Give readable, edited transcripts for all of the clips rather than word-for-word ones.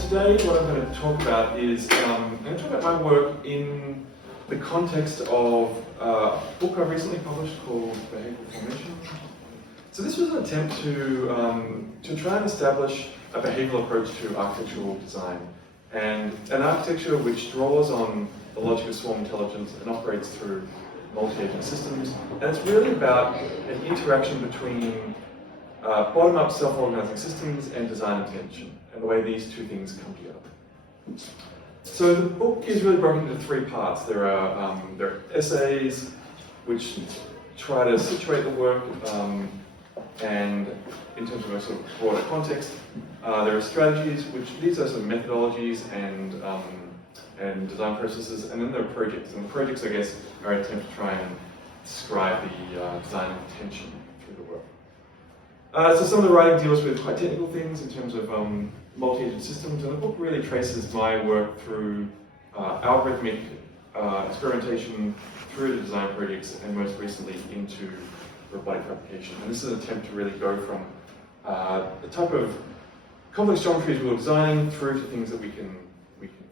today what I'm going to talk about is, I'm going to talk about my work in the context of a book I recently published called Behavioral Formation. So this was an attempt to try and establish a behavioral approach to architectural design, and an architecture which draws on the logic of swarm intelligence and operates through multi-agent systems. And it's really about an interaction between bottom-up self-organizing systems and design intention, and the way these two things come together. So the book is really broken into three parts. There are essays which try to situate the work and in terms of a sort of broader context. There are strategies, which these are sort of methodologies and design processes, and then there are projects. And the projects, I guess, are an attempt to try and describe the design intention through the work. So some of the writing deals with quite technical things in terms of multi-agent systems, and the book really traces my work through algorithmic experimentation through the design projects, and most recently into robotic fabrication. And this is an attempt to really go from the type of complex geometries we were designing through to things that we can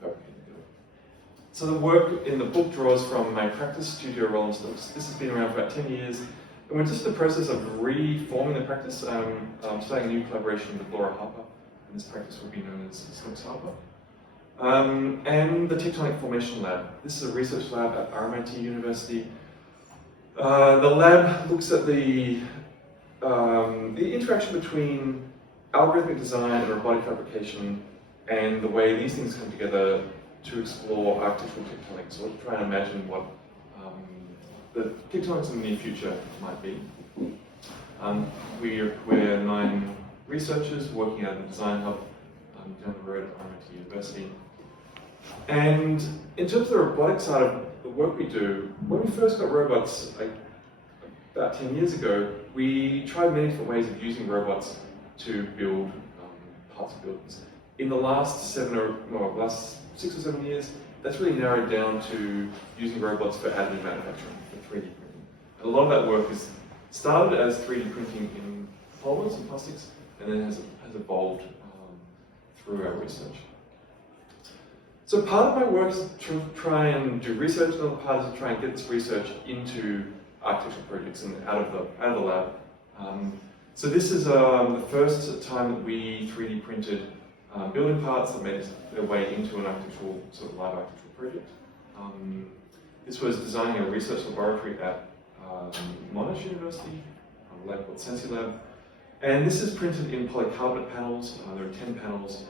fabricate and build. So the work in the book draws from my practice studio, Roland Snooks. This has been around for about 10 years. And we're just in the process of reforming the practice. I'm starting a new collaboration with Laura Harper, and this practice will be known as Snooks Harper. And the Tectonic Formation Lab. This is a research lab at RMIT University. The lab looks at the interaction between algorithmic design and robotic fabrication, and the way these things come together to explore architectural tectonics. So we'll try and imagine what the tectonics in the near future might be. We're 9 researchers working at the Design Hub down the road at RMIT University. And in terms of the robotics side of the work we do, when we first got robots, about 10 years ago, we tried many different ways of using robots to build parts of buildings. In the last 6 or 7 years, that's really narrowed down to using robots for additive manufacturing, for 3D printing. And a lot of that work is started as 3D printing in polymers and plastics, and then has evolved through our research. So part of my work is to try and do research, and the other part is to try and get this research into architectural projects and out of the lab. So this is the first time that we 3D printed building parts that made their way into an architectural, sort of live architectural project. This was designing a research laboratory at Monash University, a lab called Sensi Lab. And this is printed in polycarbonate panels. There are 10 panels.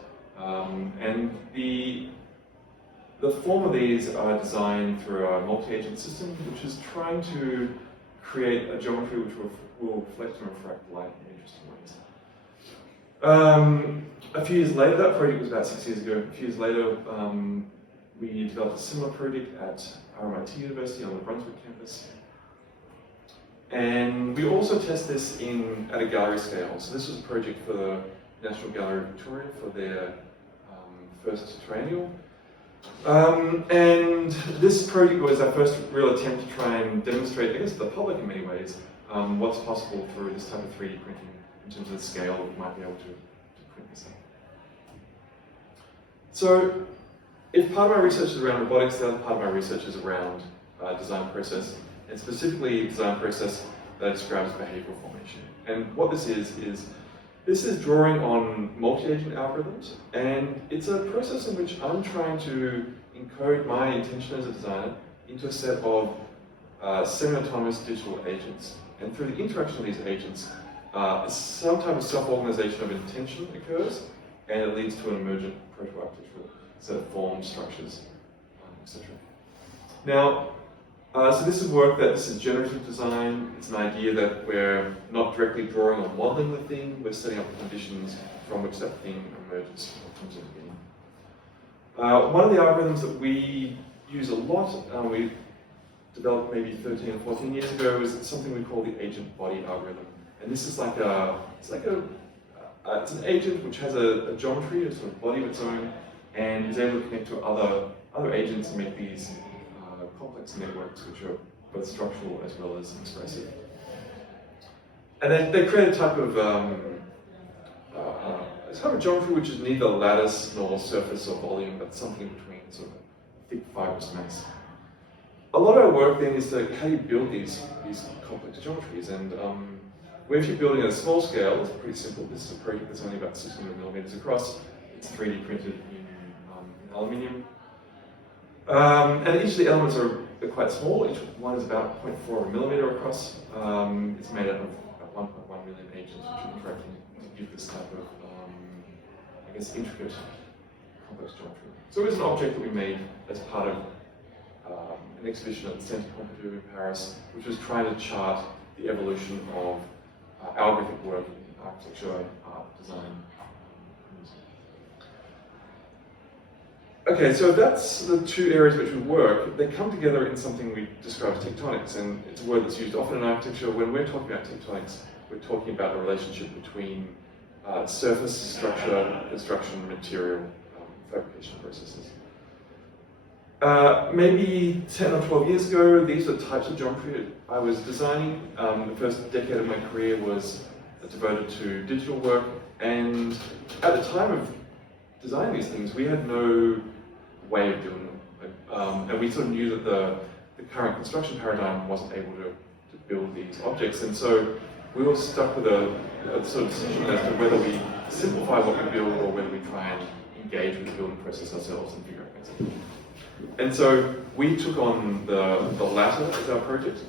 And the form of these are designed through a multi-agent system, which is trying to create a geometry which will reflect and refract light in interesting ways. A few years later, that project was about 6 years ago, a few years later, we developed a similar project at RMIT University on the Brunswick campus. And we also test this at a gallery scale. So this was a project for the National Gallery of Victoria for their first triennial. And this project was our first real attempt to try and demonstrate, I guess, to the public in many ways, what's possible through this type of 3D printing in terms of the scale that we might be able to print this up. So, if part of my research is around robotics, the other part of my research is around design process, and specifically design process that describes behavioral formation. And what this is drawing on multi-agent algorithms, and it's a process in which I'm trying to encode my intention as a designer into a set of semi-autonomous digital agents. And through the interaction of these agents, some type of self-organization of intention occurs, and it leads to an emergent proto-architectural set of forms, structures, etc. Now, so this is generative design. It's an idea that we're not directly drawing or modeling the thing, we're setting up the conditions from which that thing emerges or comes into being. One of the algorithms that we use a lot, we developed maybe 13 or 14 years ago, is something we call the agent body algorithm. And this is it's an agent which has a geometry, a sort of body of its own, and is able to connect to other agents and make these complex networks which are both structural as well as expressive. And they create a type of it's kind of a geometry which is neither lattice nor surface or volume, but something in between, sort of a thick fibrous mass. A lot of our work then is how you build these complex geometries, and if you're building at a small scale, it's pretty simple. This is a project that's only about 600 millimeters across. It's 3D printed in aluminium. And each of the elements are quite small. Each one is about 0.4 of a millimeter across. It's made out of about 1.1 million agents, which are interacting to give this type of, I guess, intricate, complex geometry. So it was an object that we made as part of an exhibition at the Centre Pompidou in Paris, which was trying to chart the evolution of algorithmic work in architecture, art, design. Okay, so that's the two areas which we work. They come together in something we describe as tectonics, and it's a word that's used often in architecture. When we're talking about tectonics, we're talking about the relationship between surface, structure, construction, material, fabrication processes. Maybe 10 or 12 years ago, these are the types of geometry I was designing. The first decade of my career was devoted to digital work, and at the time of designing these things, we had no way of doing them. And we sort of knew that the current construction paradigm wasn't able to build these objects, and so we were stuck with a sort of decision as to whether we simplify what we build or whether we try and engage with the building process ourselves and figure out things. And so we took on the latter as our project.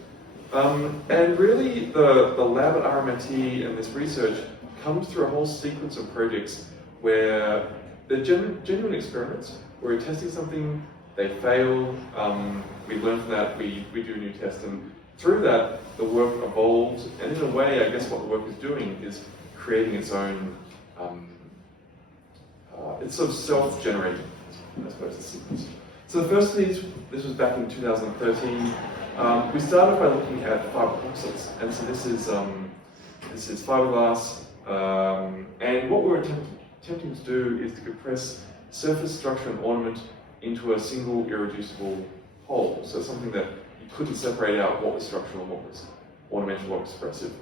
And really the lab at RMIT and this research comes through a whole sequence of projects where they're genuine experiments, where we're testing something, they fail, we learn from that, we do a new test, and through that the work evolves, and in a way I guess what the work is doing is creating its own, it's sort of self-generating, I suppose, the sequence. So the first of these, this was back in 2013, we started by looking at fiber composites, and so this is fiberglass, and what we were attempting to do is to compress surface, structure, and ornament into a single irreducible whole. So something that you couldn't separate out what was structural and what was ornamental or expressive.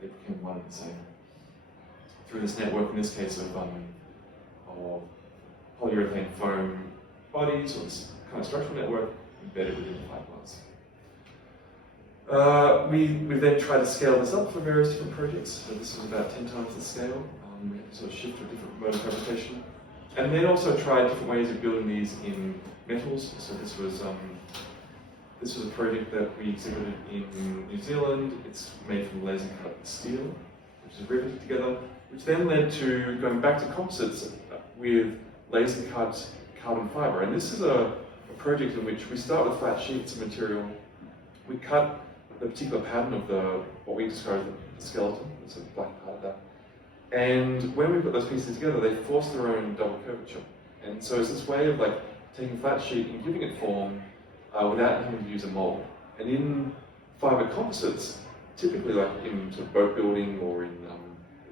They became one and the same. Through this network, in this case of polyurethane foam bodies, or this kind of structural network embedded within the fiberglass. We then tried to scale this up for various different projects. So this was about 10 times the scale. We had to sort of shift to a different mode of fabrication. And then also tried different ways of building these in metals. So this was a project that we exhibited in New Zealand. It's made from laser cut steel, which is riveted together, which then led to going back to composites with laser cut carbon fiber. And this is a project in which we start with flat sheets of material. We cut the particular pattern of what we describe as the skeleton, it's a black part of that. And when we put those pieces together, they force their own double curvature. And so it's this way of like taking a flat sheet and giving it form without having to use a mold. And in fiber composites, typically like in sort of boat building or in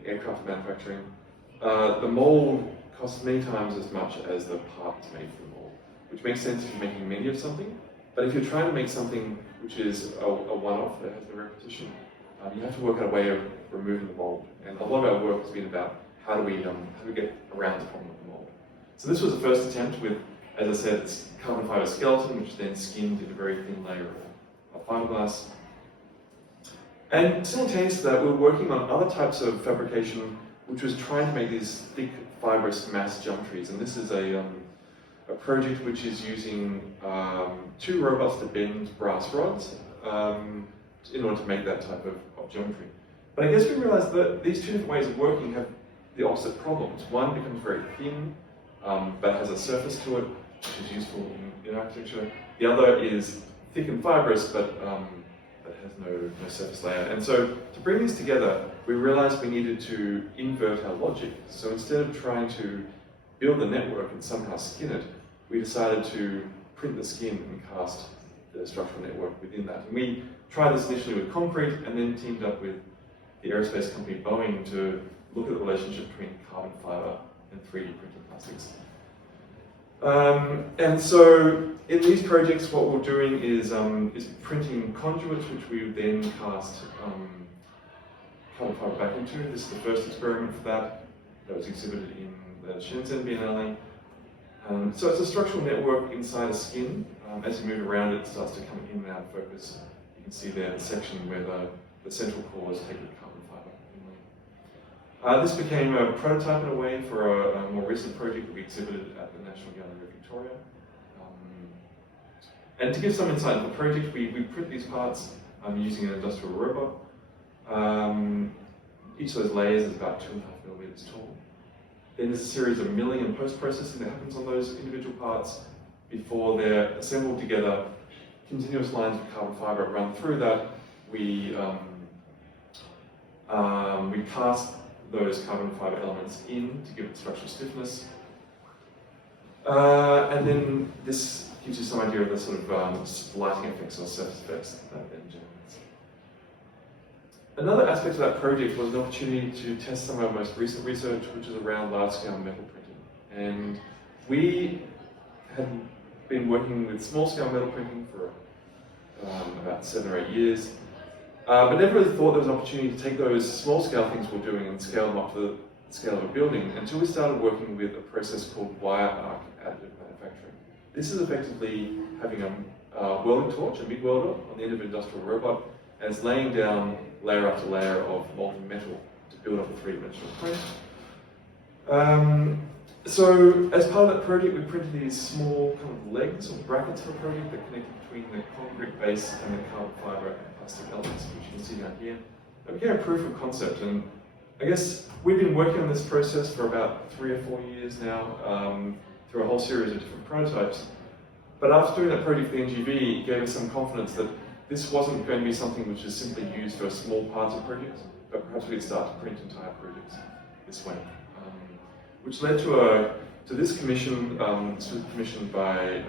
aircraft manufacturing, the mold costs many times as much as the part that's made for the mold, which makes sense if you're making many of something. But if you're trying to make something which is a one-off that has no repetition, you have to work out a way of removing the mold. And a lot of our work has been about how do we get around the problem of the mold. So this was the first attempt with, as I said, it's carbon fiber skeleton, which then skinned in a very thin layer of fiberglass. And simultaneous to that, we were working on other types of fabrication, which was trying to make these thick fibrous mass geometries. And this is a project which is using two robots to bend brass rods in order to make that type of geometry. But I guess we realized that these two different ways of working have the opposite problems. One becomes very thin, but has a surface to it, which is useful in architecture. The other is thick and fibrous, but has no surface layer. And so to bring these together, we realized we needed to invert our logic. So instead of trying to build the network and somehow skin it, we decided to print the skin and cast the structural network within that. And we tried this initially with concrete and then teamed up with the aerospace company Boeing to look at the relationship between carbon fiber and 3D printed plastics. And so in these projects, what we're doing is printing conduits, which we would then cast carbon fiber back into. This is the first experiment for that. that was exhibited in the Shenzhen Biennale. So it's a structural network inside a skin. As you move around, it starts to come in and out of focus. You can see there the section where the central cores take the carbon fibre. This became a prototype in a way for a more recent project that we exhibited at the National Gallery of Victoria. And to give some insight into the project, we print these parts using an industrial robot. Each of those layers is about 2.5 millimeters tall. Then there's a series of milling and post-processing that happens on those individual parts before they're assembled together. Continuous lines of carbon fibre run through that. We cast those carbon fibre elements in to give it structural stiffness. And then this gives you some idea of the sort of lighting effects or surface effects that then generates. Another aspect of that project was an opportunity to test some of our most recent research, which is around large-scale metal printing. And we had been working with small-scale metal printing for about 7 or 8 years, but never really thought there was an opportunity to take those small-scale things we're doing and scale them up to the scale of a building until we started working with a process called wire arc additive manufacturing. This is effectively having a welding torch, a MIG welder, on the end of an industrial robot, and it's laying down layer after layer of molten metal to build up a three-dimensional print. So as part of that project, we printed these small kind of legs or brackets for a project that connected between the concrete base and the carbon fibre and plastic elements, which you can see down here. It became a proof of concept, and I guess we've been working on this process for about 3 or 4 years now, through a whole series of different prototypes. But after doing that project with the NGV, it gave us some confidence that this wasn't going to be something which is simply used for small parts of projects, but perhaps we could start to print entire projects this way. Which led to this commission. This was commissioned by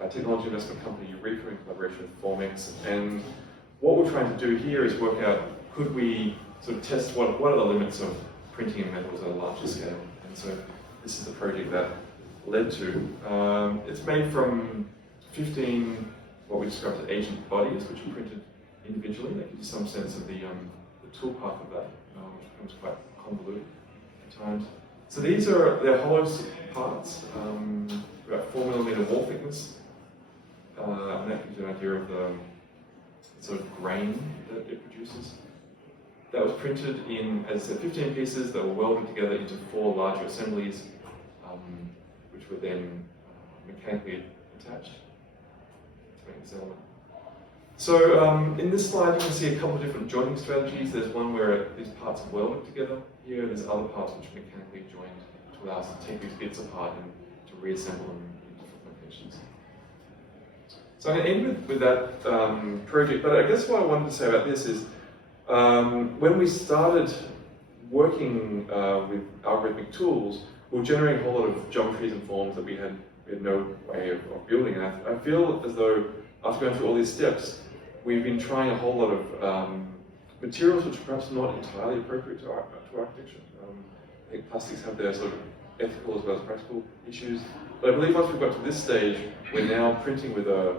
a technology investment company, Eureka, in collaboration with Formex. And what we're trying to do here is work out, could we sort of test what are the limits of printing in metals at a larger scale? And so this is the project that led to. It's made from 15 what we described as agent bodies, which are printed individually. That gives you some sense of the tool path of that, which becomes quite convoluted at times. So they're hollow parts, about 4mm wall thickness, and that gives you an idea of the sort of grain that it produces. That was printed in, as I said, 15 pieces that were welded together into 4 larger assemblies, which were then mechanically attached to make this element. So in this slide you can see a couple of different joining strategies. There's one where these parts are welded together. Here there's other parts which are mechanically joined to allow us to take these bits apart and to reassemble them in different locations. So I'm going to end with that project, but I guess what I wanted to say about this is when we started working with algorithmic tools, we were generating a whole lot of geometries and forms that we had no way of building. And I feel as though after going through all these steps, we've been trying a whole lot of materials which are perhaps not entirely appropriate to architecture. I think plastics have their sort of ethical as well as practical issues. But I believe once we've got to this stage, we're now printing with a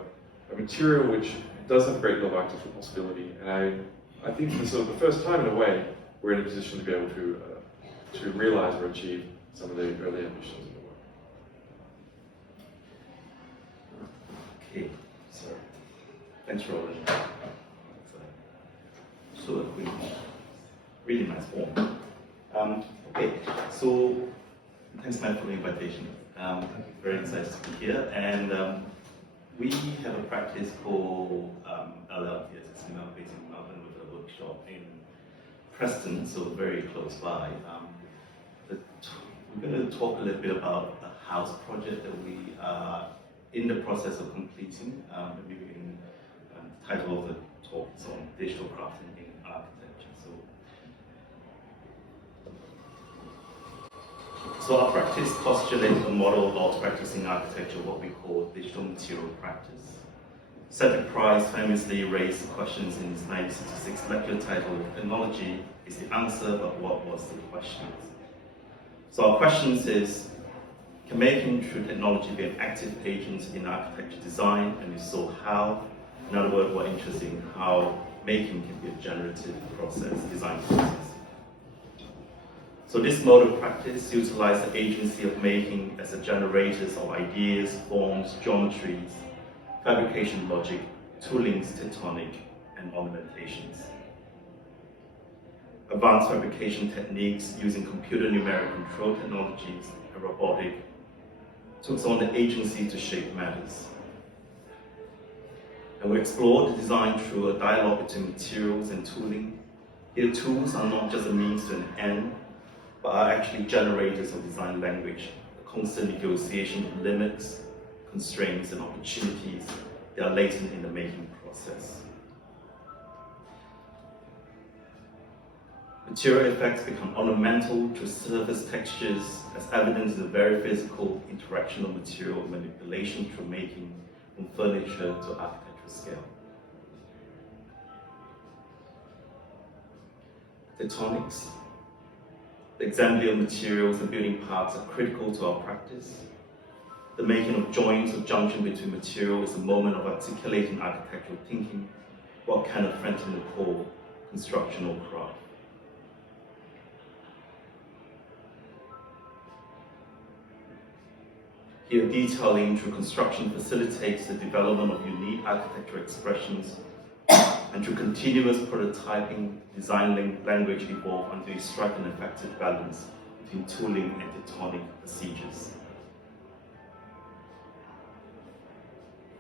material which does have a great deal of architectural possibility. And I think for sort of the first time in a way, we're in a position to be able to realize or achieve some of the early ambitions of the work. Okay, so thanks, Roland. So really nice form. Okay, so thanks, Matt, for the invitation. Very excited to be here, and we have a practice called LL here, it's based in Melbourne, with a workshop in Preston, so very close by. We're going to talk a little bit about a house project that we are in the process of completing. Maybe we can title of the talk is on digital crafting in architecture. So our practice postulates a model of practicing architecture, what we call digital material practice. Cedric Price famously raised questions in his 1966 lecture titled "Technology is the answer, but what was the question?" So our questions is, can making through technology be an active agent in architecture design, and if so, how? In other words, we're interested in how making can be a generative process, design process. So this mode of practice utilizes the agency of making as the generators of ideas, forms, geometries, fabrication logic, toolings, tectonic, and ornamentations. Advanced fabrication techniques using computer numeric control technologies and robotic took on the agency to shape matters. And we explored the design through a dialogue between materials and tooling. Here, tools are not just a means to an end, but are actually generators of design language, a constant negotiation of limits, constraints, and opportunities that are latent in the making process. Material effects become ornamental through surface textures as evidence in the very physical interaction of material manipulation through making from furniture to architectural scale. Tectonics. The assembly of materials and building parts are critical to our practice. The making of joints or junction between materials is a moment of articulating architectural thinking, what kind of strengthen the core, construction or craft. Here, detailing through construction facilitates the development of unique architectural expressions, and through continuous prototyping, design language evolve until you strike an effective balance between tooling and tectonic procedures.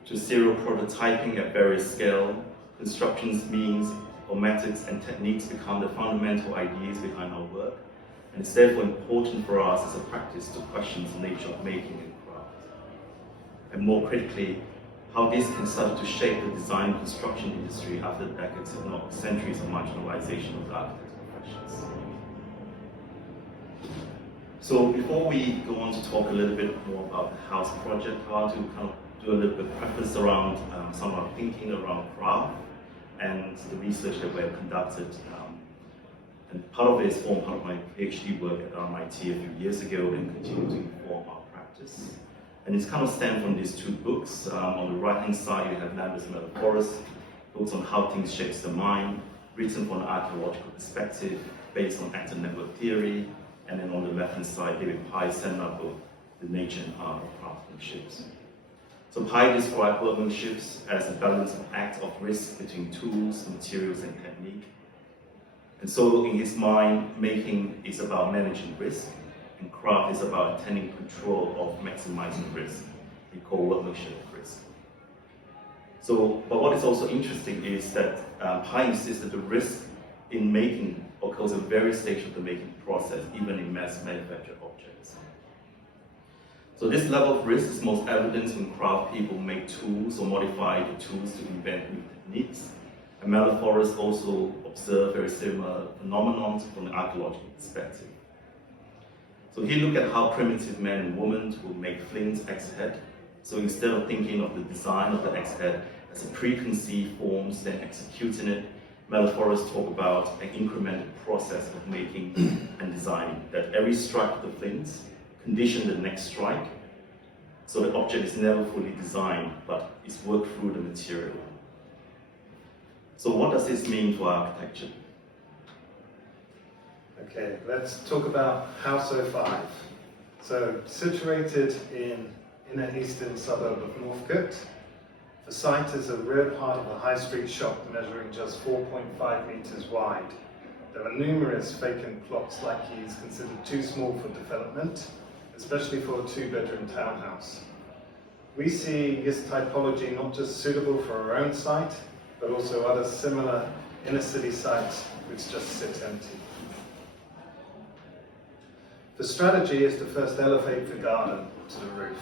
Through serial prototyping at various scales, construction's means, or methods and techniques become the fundamental ideas behind our work, and it's therefore important for us as a practice to question the nature of making and craft. And more critically, how this can start to shape the design and construction industry after decades, if not centuries, of marginalization of the architectural professions. So before we go on to talk a little bit more about the house project, I want to kind of do a little bit of preface around some of our thinking around craft and the research that we have conducted. And part of it is formed part of my PhD work at RMIT a few years ago and continue to inform our practice. And it's kind of stemmed from these two books. On the right-hand side, you have Lambert's Metaphors, books on how things shapes the mind, written from an archaeological perspective, based on actor network theory. And then on the left-hand side, David Pye's seminar book, The Nature and Art of Craftsmanship. So Pye described workmanship as a balanced act of risk between tools, materials, and technique. And so in his mind, making is about managing risk, and craft is about attaining control of maximizing risk. We call workmanship risk. So, but what is also interesting is that Pye insists that the risk in making occurs at various stages of the making process, even in mass manufactured objects. So this level of risk is most evident when craft people make tools or modify the tools to invent new techniques. And metaphorists also observe very similar phenomena from the archaeological perspective. So he looked at how primitive men and women would make flint axe head. So instead of thinking of the design of the axe head as a preconceived forms, then executing it, metaphorists talk about an incremental process of making and designing, that every strike of the flint condition the next strike, so the object is never fully designed, but is worked through the material. So what does this mean for architecture? Okay, let's talk about House 05. So, situated in inner eastern suburb of Northcote, the site is a rear part of a high street shop measuring just 4.5 meters wide. There are numerous vacant plots like these considered too small for development, especially for a two-bedroom townhouse. We see this typology not just suitable for our own site, but also other similar inner city sites which just sit empty. The strategy is to first elevate the garden to the roof.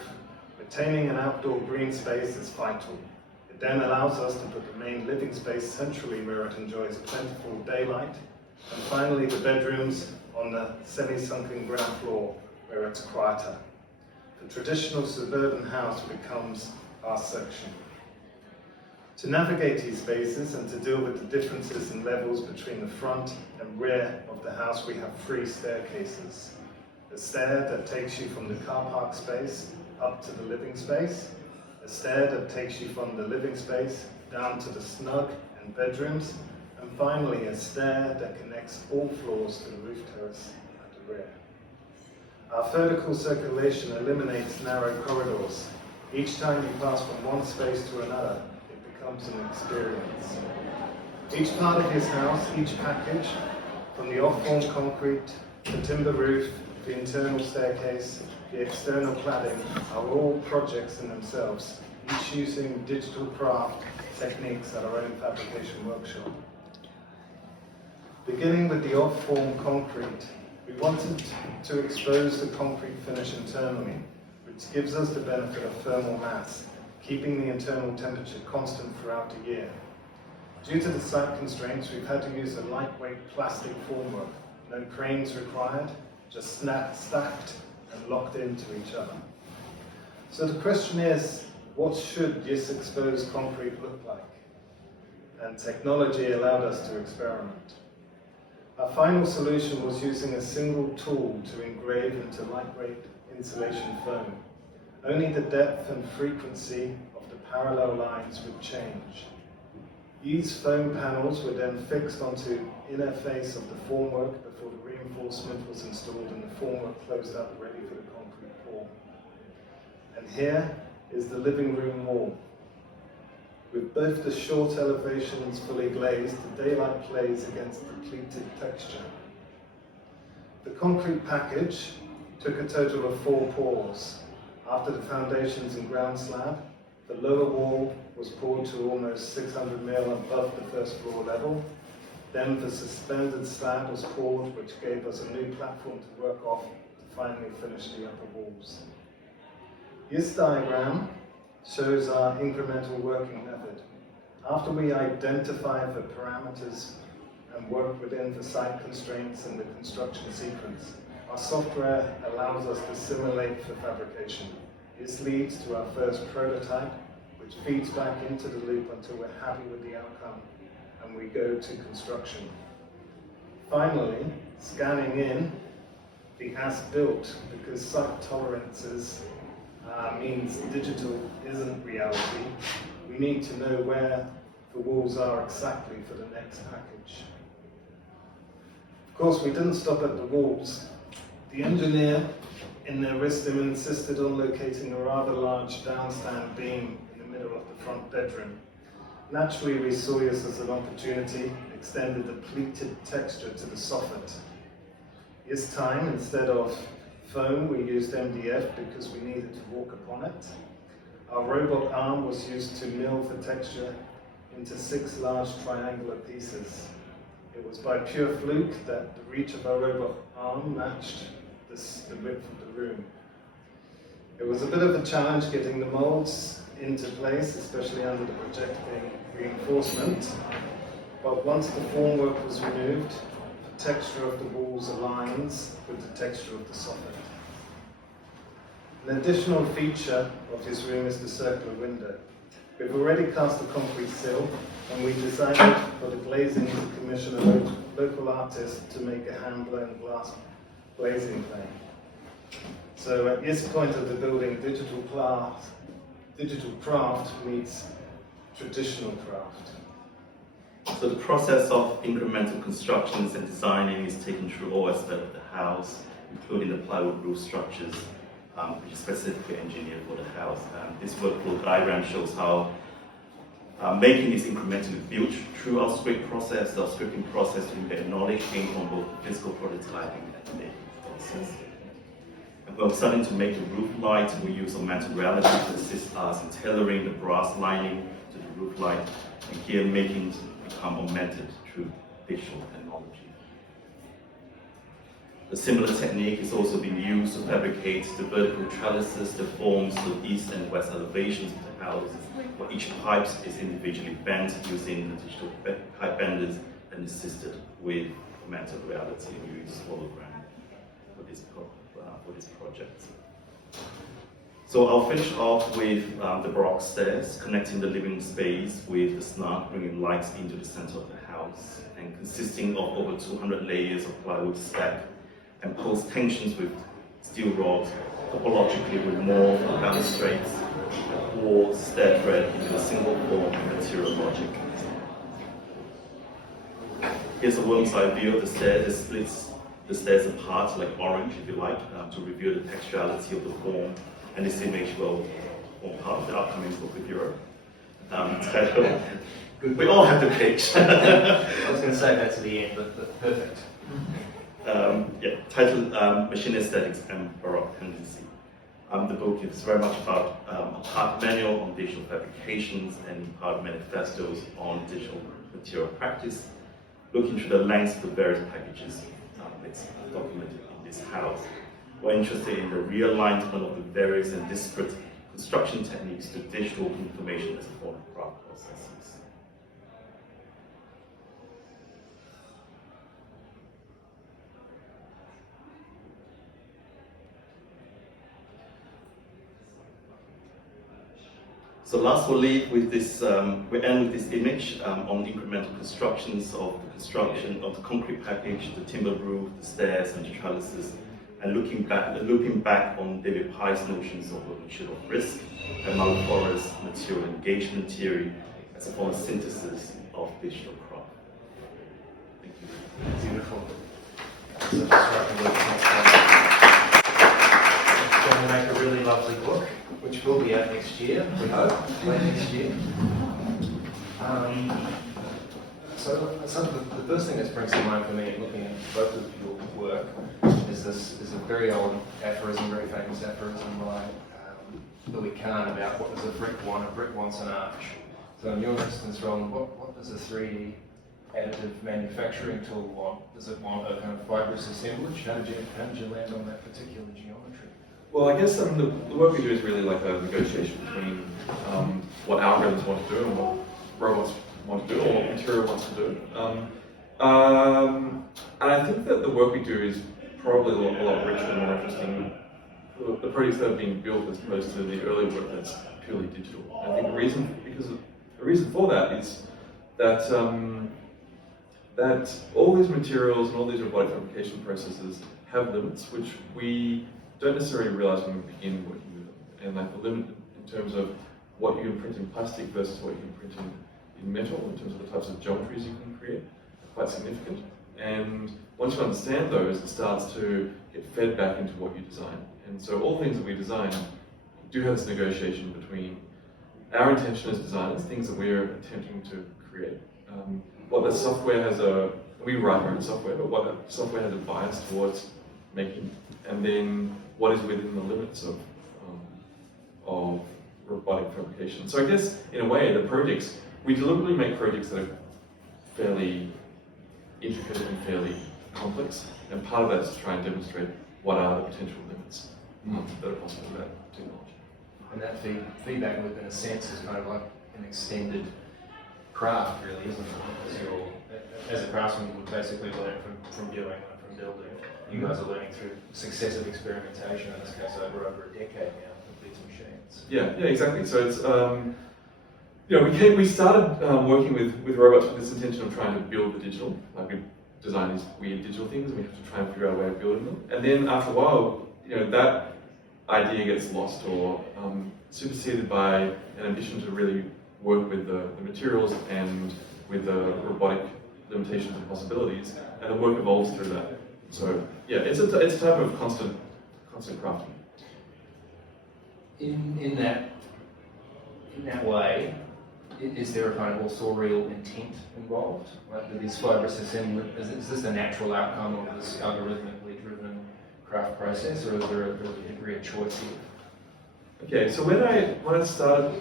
Retaining an outdoor green space is vital. It then allows us to put the main living space centrally where it enjoys plentiful daylight, and finally the bedrooms on the semi-sunken ground floor where it's quieter. The traditional suburban house becomes our section. To navigate these spaces and to deal with the differences in levels between the front and rear of the house, we have 3 staircases. A stair that takes you from the car park space up to the living space, a stair that takes you from the living space down to the snug and bedrooms, and finally a stair that connects all floors to the roof terrace at the rear. Our vertical circulation eliminates narrow corridors. Each time you pass from one space to another, it becomes an experience. Each part of his house, each package, from the off-form concrete, the timber roof, the internal staircase, the external cladding, are all projects in themselves, each using digital craft techniques at our own fabrication workshop. Beginning with the off-form concrete, we wanted to expose the concrete finish internally, which gives us the benefit of thermal mass, keeping the internal temperature constant throughout the year. Due to the site constraints, we've had to use a lightweight plastic formwork. No cranes required, just stacked and locked into each other. So the question is, what should this exposed concrete look like? And technology allowed us to experiment. Our final solution was using a single tool to engrave into lightweight insulation foam. Only the depth and frequency of the parallel lines would change. These foam panels were then fixed onto inner face of the formwork before the reinforcement was installed and the formwork closed up ready for the concrete pour. And here is the living room wall. With both the short elevations fully glazed, the daylight plays against the pleated texture. The concrete package took a total of 4 pours. After the foundations and ground slab, the lower wall was poured to almost 600 mil above the first floor level. Then the suspended slab was poured, which gave us a new platform to work off to finally finish the upper walls. This diagram shows our incremental working method. After we identify the parameters and work within the site constraints and the construction sequence, our software allows us to simulate the fabrication. This leads to our first prototype, which feeds back into the loop until we're happy with the outcome and we go to construction. Finally, scanning in the as-built, because site tolerances means digital isn't reality. We need to know where the walls are exactly for the next package. Of course, we didn't stop at the walls. The engineer, in their wisdom, insisted on locating a rather large downstand beam in the middle of the front bedroom. Naturally, we saw this as an opportunity, extended the pleated texture to the soffit. This time, instead of foam, we used MDF because we needed to walk upon it. Our robot arm was used to mill the texture into 6 large triangular pieces. It was by pure fluke that the reach of our robot arm matched the width of the room. It was a bit of a challenge getting the molds into place, especially under the projecting reinforcement, but once the formwork was removed, the texture of the walls aligns with the texture of the soffit. An additional feature of this room is the circular window. We've already cast a concrete sill, and we decided for the glazing to commission a local artist to make a hand-blown glass glazing plane. So at this point of the building, digital craft meets traditional craft. So the process of incremental constructions and designing is taken through all aspects of the house, including the plywood roof structures, which is specifically engineered for the house. This workflow diagram shows how making this incrementally built through our scripting process we get knowledge came from both physical prototyping and the making process. And when we're starting to make the roof light, we use augmented reality to assist us in tailoring the brass lining to the roof light, and here making it become augmented through digital technology. A similar technique is also being used to fabricate the vertical trellises that forms the east and west elevations of the house, where each pipe is individually bent using the digital pipe benders and assisted with augmented reality. We use hologram for this project. So I'll finish off with the baroque stairs, connecting the living space with the snug, bringing lights into the center of the house, and consisting of over 200 layers of plywood stack and post tensions with steel rods, topologically with more balustrades, or stair thread into a single form material logic. Here's a worm's eye view of the stair that splits the stairs apart, like orange, if you like, to reveal the textuality of the form. And this image will form part of the upcoming book of Europe. Titled, we all have the pitch. I was going to say that to the end, but perfect. Titled Machine Aesthetics and Baroque Tendency. The book is very much about a part manual on digital fabrications and part manifestos on digital material practice, looking through the length of the various packages that's documented in this house. We're interested in the realignment of the various and disparate construction techniques to digital information as a form of craft processes. So last we'll leave with this, we end with this image on incremental constructions of the construction of the concrete package, the timber roof, the stairs and the trellises, and looping back on David Pye's notions of the material of risk and Malaforo's material engagement theory as a form of synthesis of digital craft. Thank you. Beautiful. It's going to make a really lovely book, which will be out next year, we hope, late next year. So the first thing that springs to mind for me looking at both of your work is a very old aphorism, very famous aphorism by Louis Kahn about what does a brick want? A brick wants an arch. So in your instance, Roland, what does a 3D additive manufacturing tool want? Does it want a kind of fibrous assemblage? How did you land on that particular geometry? Well, I guess the work we do is really like a negotiation between what algorithms want to do and what robots want to do, or what material wants to do. And I think that the work we do is probably a lot richer and more interesting. The projects that have been built as opposed to the earlier work that's purely digital. I think the reason for that is that that all these materials and all these robotic fabrication processes have limits which we don't necessarily realize when we begin working with them. And like the limit in terms of what you can print in plastic versus what you can print in metal, in terms of the types of geometries you can create, are quite significant. And once you understand those, it starts to get fed back into what you design. And so all things that we design do have this negotiation between our intention as designers, things that we're attempting to create. What the software has we write our own software, but what that software has a bias towards making, and then what is within the limits of robotic fabrication. So I guess, in a way, the projects, we deliberately make projects that are fairly intricate and fairly complex, and part of that is to try and demonstrate what are the potential limits that are possible with that technology. And that feedback loop, in a sense, is kind of like an extended craft, really, isn't it? As a craftsman, you would basically learn from doing and from building. You guys are learning through successive experimentation, in this case over a decade now, with these machines. Yeah, exactly. So it's we started working with robots with this intention of trying to build the digital. Like we design these weird digital things, and we have to try and figure out a way of building them. And then after a while, that idea gets lost or superseded by an ambition to really work with the materials and with the robotic limitations and possibilities, and the work evolves through that. So yeah, it's a type of constant crafting. In that way, is there a kind of authorial intent involved? Like with this fibrous assembly, is this a natural outcome of this algorithmically driven craft process, or is there a degree of choice here? Okay, so when I started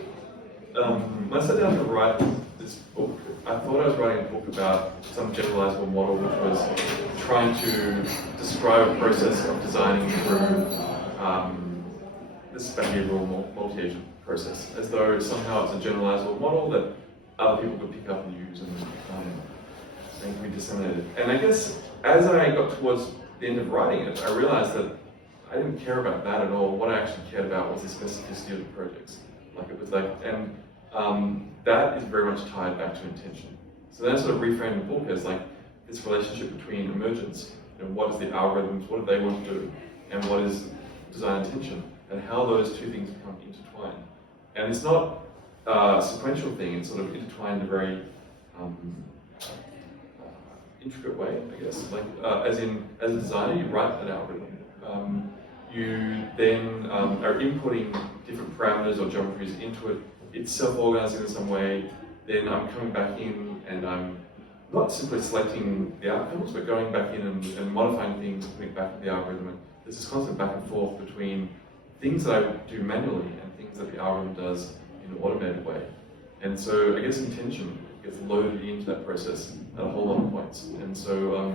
down to write this book, I thought I was writing a book about some generalizable model which was trying to describe a process of designing through this behavioral multi-agent process, as though somehow it's a generalizable model that other people could pick up and use and be disseminated. And I guess as I got towards the end of writing it, I realized that I didn't care about that at all. What I actually cared about was the specificity of the projects. That is very much tied back to intention. So then I sort of reframed the book as like this relationship between emergence, what is the algorithms, what do they want to do, and what is design intention, and how those two things become intertwined. And it's not a sequential thing, it's sort of intertwined in a very intricate way, I guess. Like, as a designer, you write an algorithm. You then are inputting different parameters or geometries into it. It's self-organizing in some way. Then I'm coming back in and I'm not simply selecting the outcomes, but going back in and modifying things and putting it back in the algorithm. And there's this constant back and forth between things that I do manually and things that the algorithm does in an automated way. And so I guess intention gets loaded into that process at a whole lot of points. And so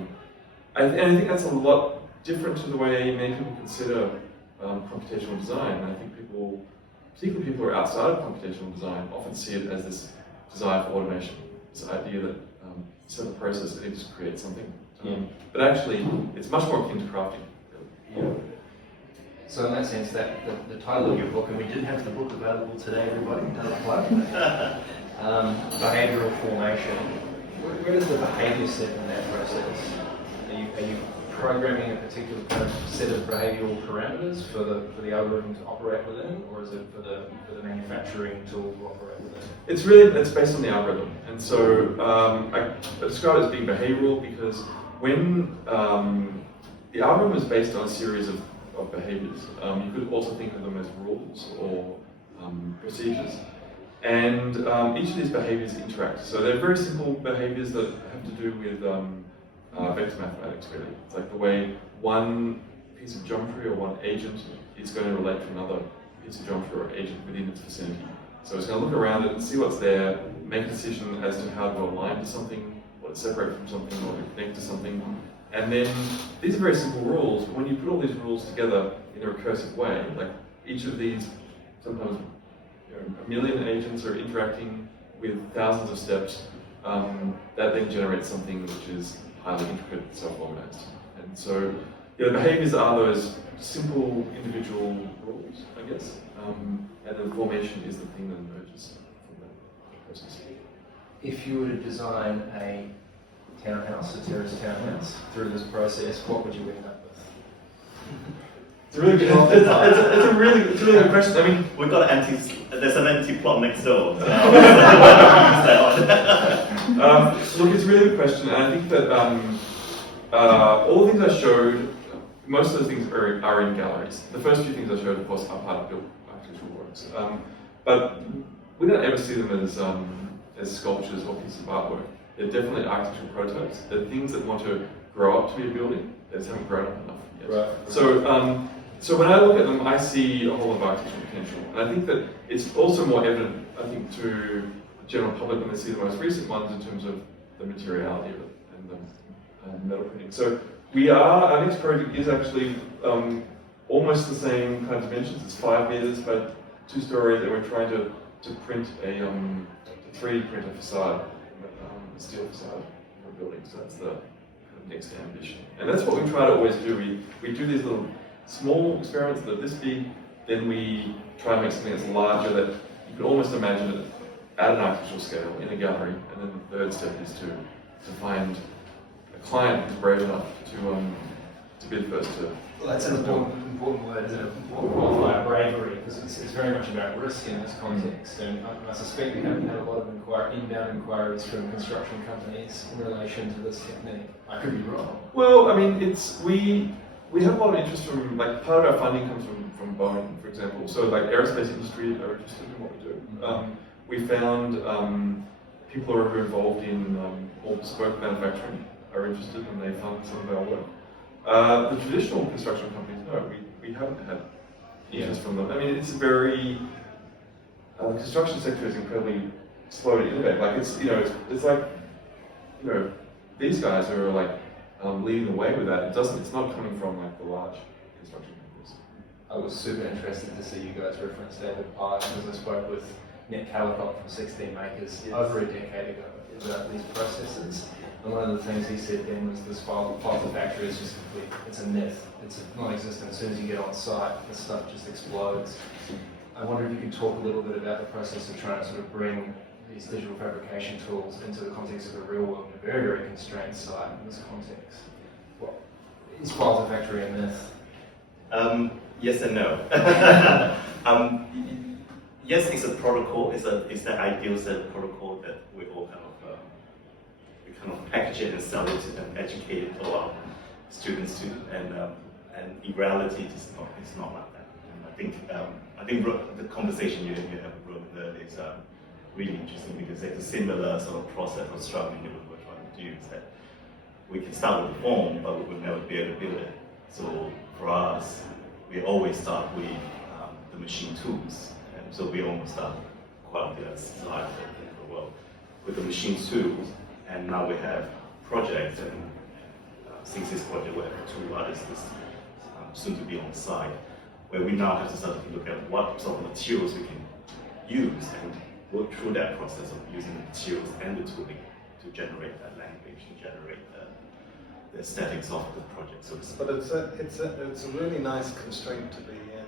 I think that's a lot different to the way many people consider computational design. And I think people, particularly people who are outside of computational design, often see it as this desire for automation, this idea that you set the process and it just creates something. But actually, it's much more akin to crafting. Really. So in that sense, that the title of your book, and we did have the book available today, everybody, another plug, Behavioural Formation. Where does the behaviour sit in that process? Are you programming a particular kind of set of behavioural parameters for the algorithm to operate within, or is it for the manufacturing tool to operate within? It's based on the algorithm, and so I describe it as being behavioural because when the algorithm is based on a series of behaviours, you could also think of them as rules or procedures, and each of these behaviours interact. So they're very simple behaviours that have to do with vector mathematics, really. It's like the way one piece of geometry or one agent is going to relate to another piece of geometry or agent within its vicinity. So it's going to look around it and see what's there, make a decision as to how to align to something, or to separate from something, or to connect to something. And then these are very simple rules, but when you put all these rules together in a recursive way, like each of these, sometimes a million agents are interacting with thousands of steps, that then generates something which is highly intricate and self-organized. And so the behaviors are those simple individual rules, I guess. And then formation is the thing that emerges from that process. If you were to design a townhouse, a terrace townhouse, through this process, what would you end up with? It's a really good. It's a really good question. I mean, We've got there's an empty plot next door. Look, it's a really good question, and I think that all the things I showed, most of those things are in galleries. The first few things I showed, of course, are part of built architectural works, but we don't ever see them as sculptures or pieces of artwork. They're definitely architectural prototypes. They're things that want to grow up to be a building. They just haven't grown up enough yet. Right. So when I look at them, I see a whole lot of architectural potential. And I think that it's also more evident, I think, to the general public when they see the most recent ones in terms of the materiality of it and the metal printing. So our next project is actually almost the same kind of dimensions. It's 5 meters by 2 stories, and we're trying to print a 3D print a facade, a steel facade for a building. So that's the kind of next ambition. And that's what we try to always do. We do these little small experiments that are this big, then we try and make something that's larger that you can almost imagine it at an architectural scale in a gallery. And then the third step is to find a client who's brave enough to be the first to. Well, that's an important word, isn't it? Important qualifier, bravery, because it's very much about risk in this context. And I suspect we haven't had a lot of inbound inquiries from construction companies in relation to this technique. I could be wrong. Well, I mean, we have a lot of interest from, like, part of our funding comes from Boeing, for example. So, like, aerospace industry are interested in what we do. We found people who are involved in more bespoke manufacturing are interested, and they fund some of our work. The traditional construction companies, no, we haven't had interest from them. I mean, it's very, the construction sector is incredibly slow to innovate. Like, it's like, these guys are like leading the way with that. It's not coming from like the large construction companies. I was super interested to see you guys reference David Pye, because I spoke with Nick Callicott from 16 Makers over a decade ago about these processes. And one of the things he said then was this file factory is just complete, it's a myth. It's non-existent. As soon as you get on site, the stuff just explodes. I wonder if you could talk a little bit about the process of trying to sort of bring these digital fabrication tools into the context of a real world, a very, very constrained site in this context. Well, is file factory a myth? Yes and no. Yes, it's a protocol. It's the ideal set of protocol that we all kind of kind of package it and sell it and educate it to our students too. And in reality, it's not like that. And I think the conversation you have with Roland there is really interesting because it's a similar sort of process of struggling that we're trying to do. Is that we can start with the form, but we will never be able to build it. So for us, we always start with the machine tools. And so we almost start quite on the other side of the world with the machine tools. And now we have projects, and since this project, we have 2 artists soon to be on site, where we now have to start to look at what sort of materials we can use and work through that process of using the materials and the tooling to generate that language, to generate the aesthetics of the project. So but it's a really nice constraint to be in,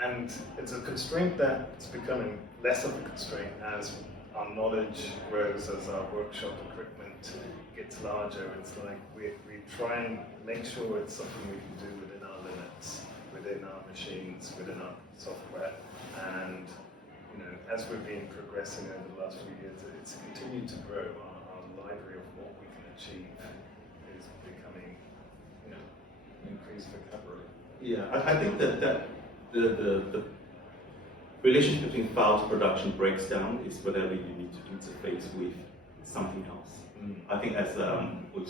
and it's a constraint that's becoming less of a constraint as our knowledge grows, as our workshop equipment gets larger. It's like we try and make sure it's something we can do within our limits, within our machines, within our software. And as we've been progressing over the last few years, it's continued to grow. Our library of what we can achieve is becoming, increased vocabulary. Yeah, I think that the relationship between file to production breaks down is whenever you need to interface with something else. I think as we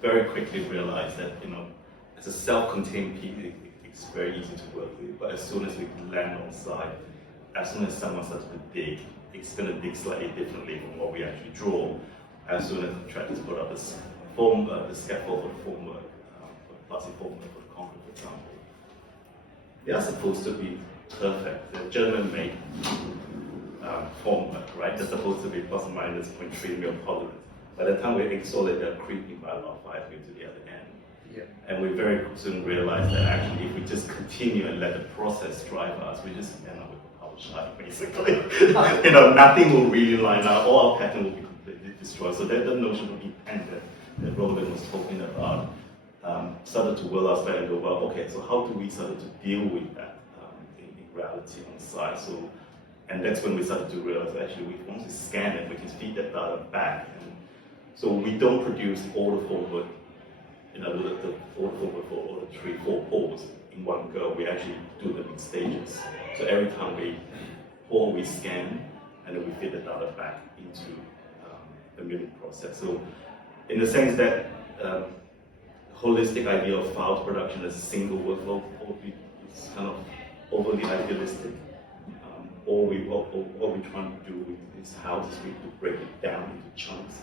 very quickly realized that as a self-contained piece, it's very easy to work with. But as soon as we land on site, as soon as someone starts to dig, it's going to dig slightly differently from what we actually draw. As soon as the contractors put up the scaffold for the formwork, for the plastic formwork, for the concrete, for example, they are supposed to be perfect. The German-made formwork, right? They're supposed to be plus or minus 0.3 mil polymers. By the time we install it, they're creeping by about 5 mil to the other end. Yeah. And we very soon realized that actually, if we just continue and let the process drive us, we just end up with a power shot, basically. Nothing will really line up. All our pattern will be completely destroyed. So that the notion of intent that Roland was talking about started to will us back and go, well, okay, so how do we start to deal with that in reality on site? So, and that's when we started to realize actually, once we scan it, we can feed that data back. And so we don't produce all the formwork, all the formwork for all the 3-4 pours in one go. We actually do them in stages. So every time we pour, we scan, and then we feed the data back into the milling process. So, in the sense that holistic idea of file production as a single workflow probably is kind of overly idealistic. All we're trying to do with this house is we could break it down into chunks.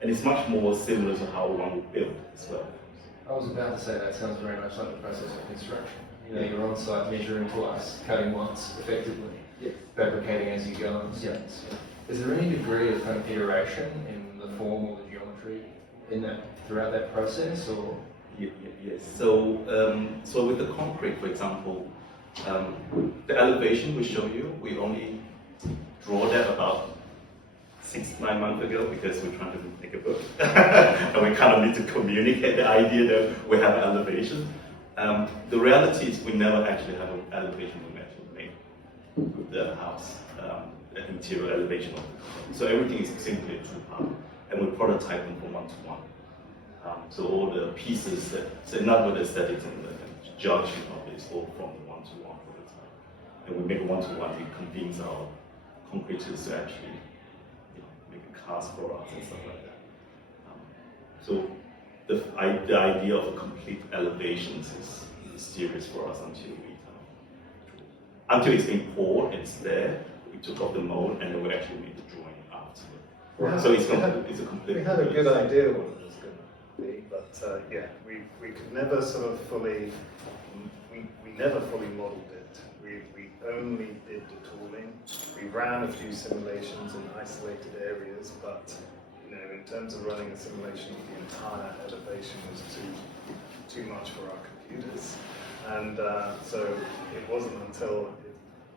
And it's much more similar to how one would build as well. I was about to say that sounds very much like the process of construction. You're on site measuring twice, cutting once, effectively, fabricating as you go. Is there any degree of kind of iteration in the form or the geometry in that throughout that process, or? Yes. So with the concrete, for example, the elevation we show you, we only draw that about 6-9 months ago because we're trying to make a book, and we kind of need to communicate the idea that we have elevation. The reality is we never actually have an elevation we actually make the house, an interior elevation of it. So everything is simply a true part, and we prototype them from 1 to 1. So all the pieces so not with the aesthetics and the geometry of it, it's all from the 1 to 1 prototype. And we make a 1 to 1 to convince our concreters to actually make a cast for us and stuff like that. So the idea of a complete elevations is mysterious for us until it's been poured, it's there, we took off the mold, and then we actually made the drawing afterward. So it's a complete. We had a good idea what it was going to be, but we could never sort of fully, we never fully modeled it. We only did the tooling. We ran a few simulations in isolated areas, but in terms of running a simulation, the entire elevation was too much for our computers. And so it wasn't until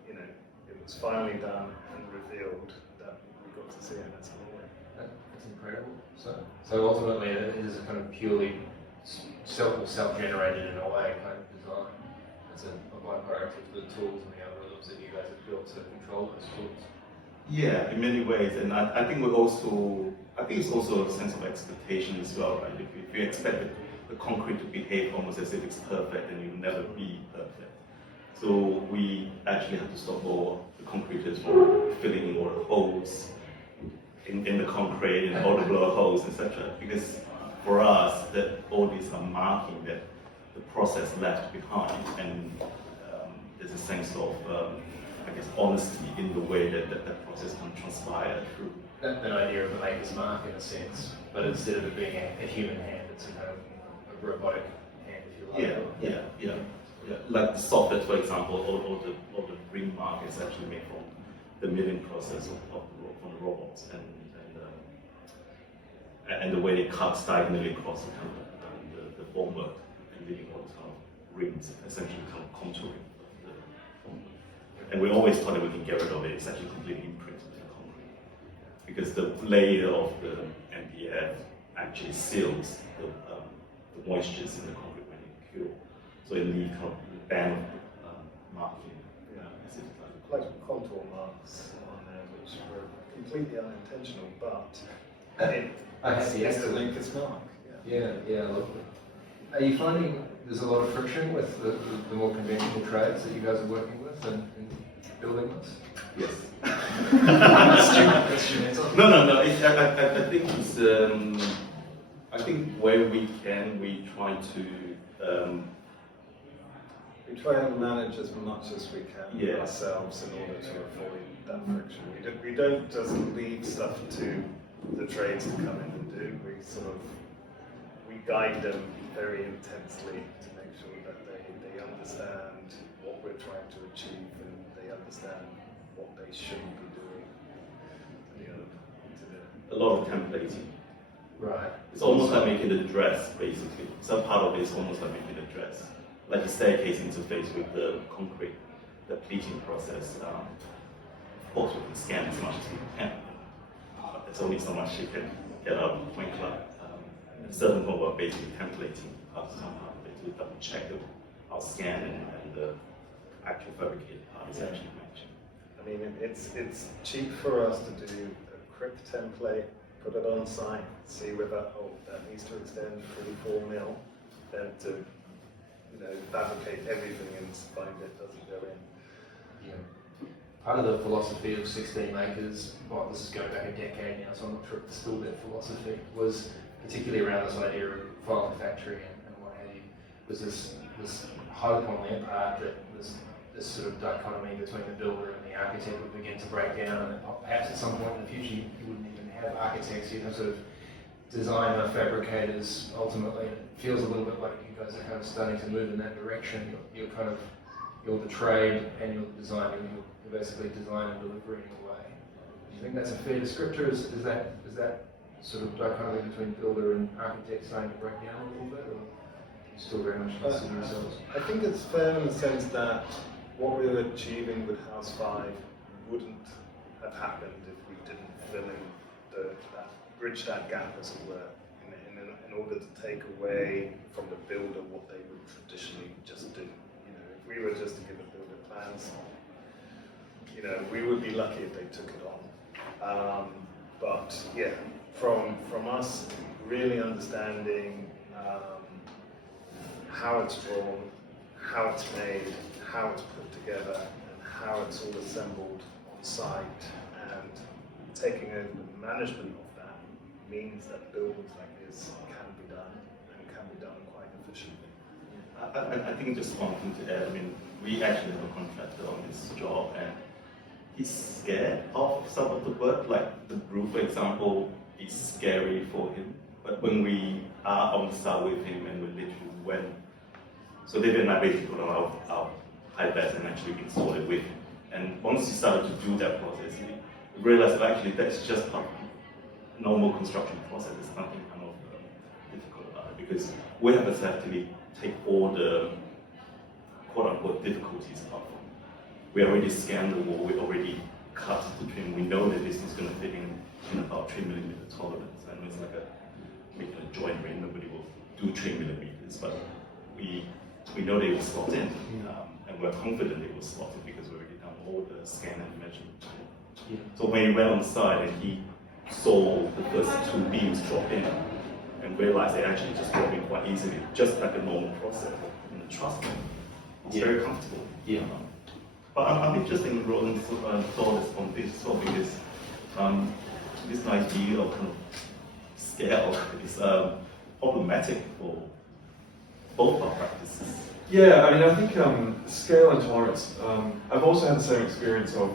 it was finally done and revealed that we got to see it as a whole. That's incredible. So ultimately, it is a kind of purely self-generated in a way kind of design. It's a byproduct of the tools and the algorithms that you guys have built to control those tools. Yeah, in many ways, and I think it's also a sense of expectation as well, right? If you expect the concrete to behave almost as if it's perfect, then you'll never be perfect. So we actually have to stop all the concreters from filling in all the holes in the concrete and all the blow holes, etc. Because for us, that all these are marking that the process left behind, and there's a sense of I guess honesty in the way that that process can transpire through. That idea of the maker's mark in a sense, but instead of it being a human hand, it's a kind of a robotic hand, if you like. Yeah. Like the software, for example, or the ring mark is actually made from the milling process from the robots, and the way they cut diagonally across the formwork and leaving all these kind of rings, essentially kind of contouring. And we always thought that we can get rid of it. It's actually completely imprinted in the concrete because the layer of the MDF actually seals the moistures in the concrete when it cures. So it leaves kind of a band marking. Like contour marks on there, which were completely unintentional, but it's the maker's mark. Yeah, lovely. Are you finding there's a lot of friction with the more conventional trades that you guys are working with and building this? Yes. Question answer. No. I think it's. I think where we can, we try to. We try and manage as much as we can ourselves in order to avoid that friction. We don't just leave stuff to the trades to come in and do. We guide them very intensely to make sure that they understand what we're trying to achieve and they understand what they shouldn't be doing. A lot of templating. Right. It's almost like making a dress, basically. Some part of it is almost like making a dress. Like the staircase interface with the concrete, the pleating process. Of course, we can scan as much as we can. But there's only so much you can get out of the point cloud. At a certain point, we're basically templating somehow to double check that our scan and the actual fabricated part is actually matching. I mean, it's cheap for us to do a quick template, put it on site, see whether that needs to extend 3-4 mil, then to fabricate everything and find it doesn't go in. Yeah. Part of the philosophy of 16 Makers, well, this is going back a decade now, so I'm not sure if it's still that philosophy, was particularly around this idea of filing factory and what have you, was this hope on their part that this sort of dichotomy between the builder and the architect would begin to break down, and perhaps at some point in the future you wouldn't even have architects, you'd have sort of designer fabricators ultimately. It feels a little bit like you guys are kind of starting to move in that direction. You're the trade and you're the designer, you're basically design and delivery in a way. Do you think that's a fair descriptor? Is that sort of dichotomy between builder and architect starting to break down a little bit, or you still very much consider yourselves? I think it's fair in the sense that what we were achieving with House 5 wouldn't have happened if we didn't fill in bridge that gap, as it were, in order to take away from the builder what they would traditionally just do. If we were just to give a builder plans, we would be lucky if they took it on. But yeah, from us really understanding how it's drawn, how it's made, how it's put together, and how it's all assembled on site, and taking over the management of that means that buildings like this can be done, and can be done quite efficiently. I think just one thing to add, we actually have a contractor on this job, and he's scared of some of the work, like the roof, for example, is scary for him. But when we are on site with him and we literally went, so David and I basically put on our iPads and actually installed it with him. And once he started to do that process, he realized that actually that's just part of the normal construction process. There's nothing kind of difficult about it, because we have to actually take all the quote-unquote difficulties out from it. We already scanned the wall, we already cut the trim, we know that this is going to fit in about 3mm tolerance, and it's like making a joinery. Nobody will do 3mm, but we know they will slot in, and we're confident they will slot in because we've already done all the scan and measurement Yeah. So when he went on site and he saw the first 2 beams drop in and realized they actually just drop in quite easily, just like a normal process. And trust me, it's Yeah. very comfortable. Yeah. But I'm interested in Roland's thoughts on this topic is this idea of kind of scale is problematic for both our practices. Yeah, I mean, I think scale and tolerance. I've also had the same experience of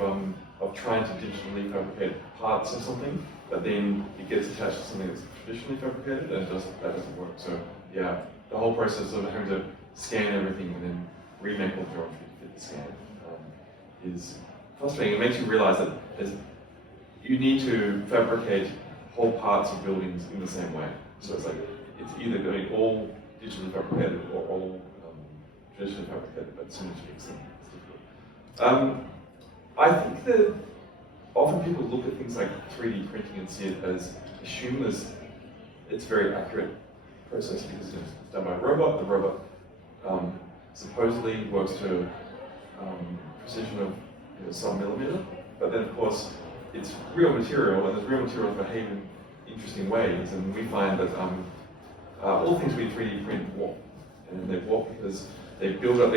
trying to digitally fabricate parts of something, but then it gets attached to something that's traditionally fabricated, and that doesn't work. So yeah, the whole process of having to scan everything and then remake all the geometry to fit the scan is frustrating. It makes you realize that you need to fabricate whole parts of buildings in the same way. So it's like it's either going to be all digitally fabricated or all traditionally fabricated, but as soon as you mix them, it's difficult. I think that often people look at things like 3D printing and see it as assume it's a very accurate process because it's done by a robot. The robot supposedly works to precision of some millimeter, but then of course it's real material, and there's real materials behave in interesting ways, and we find that all things we 3D print warp, and they warp because they build up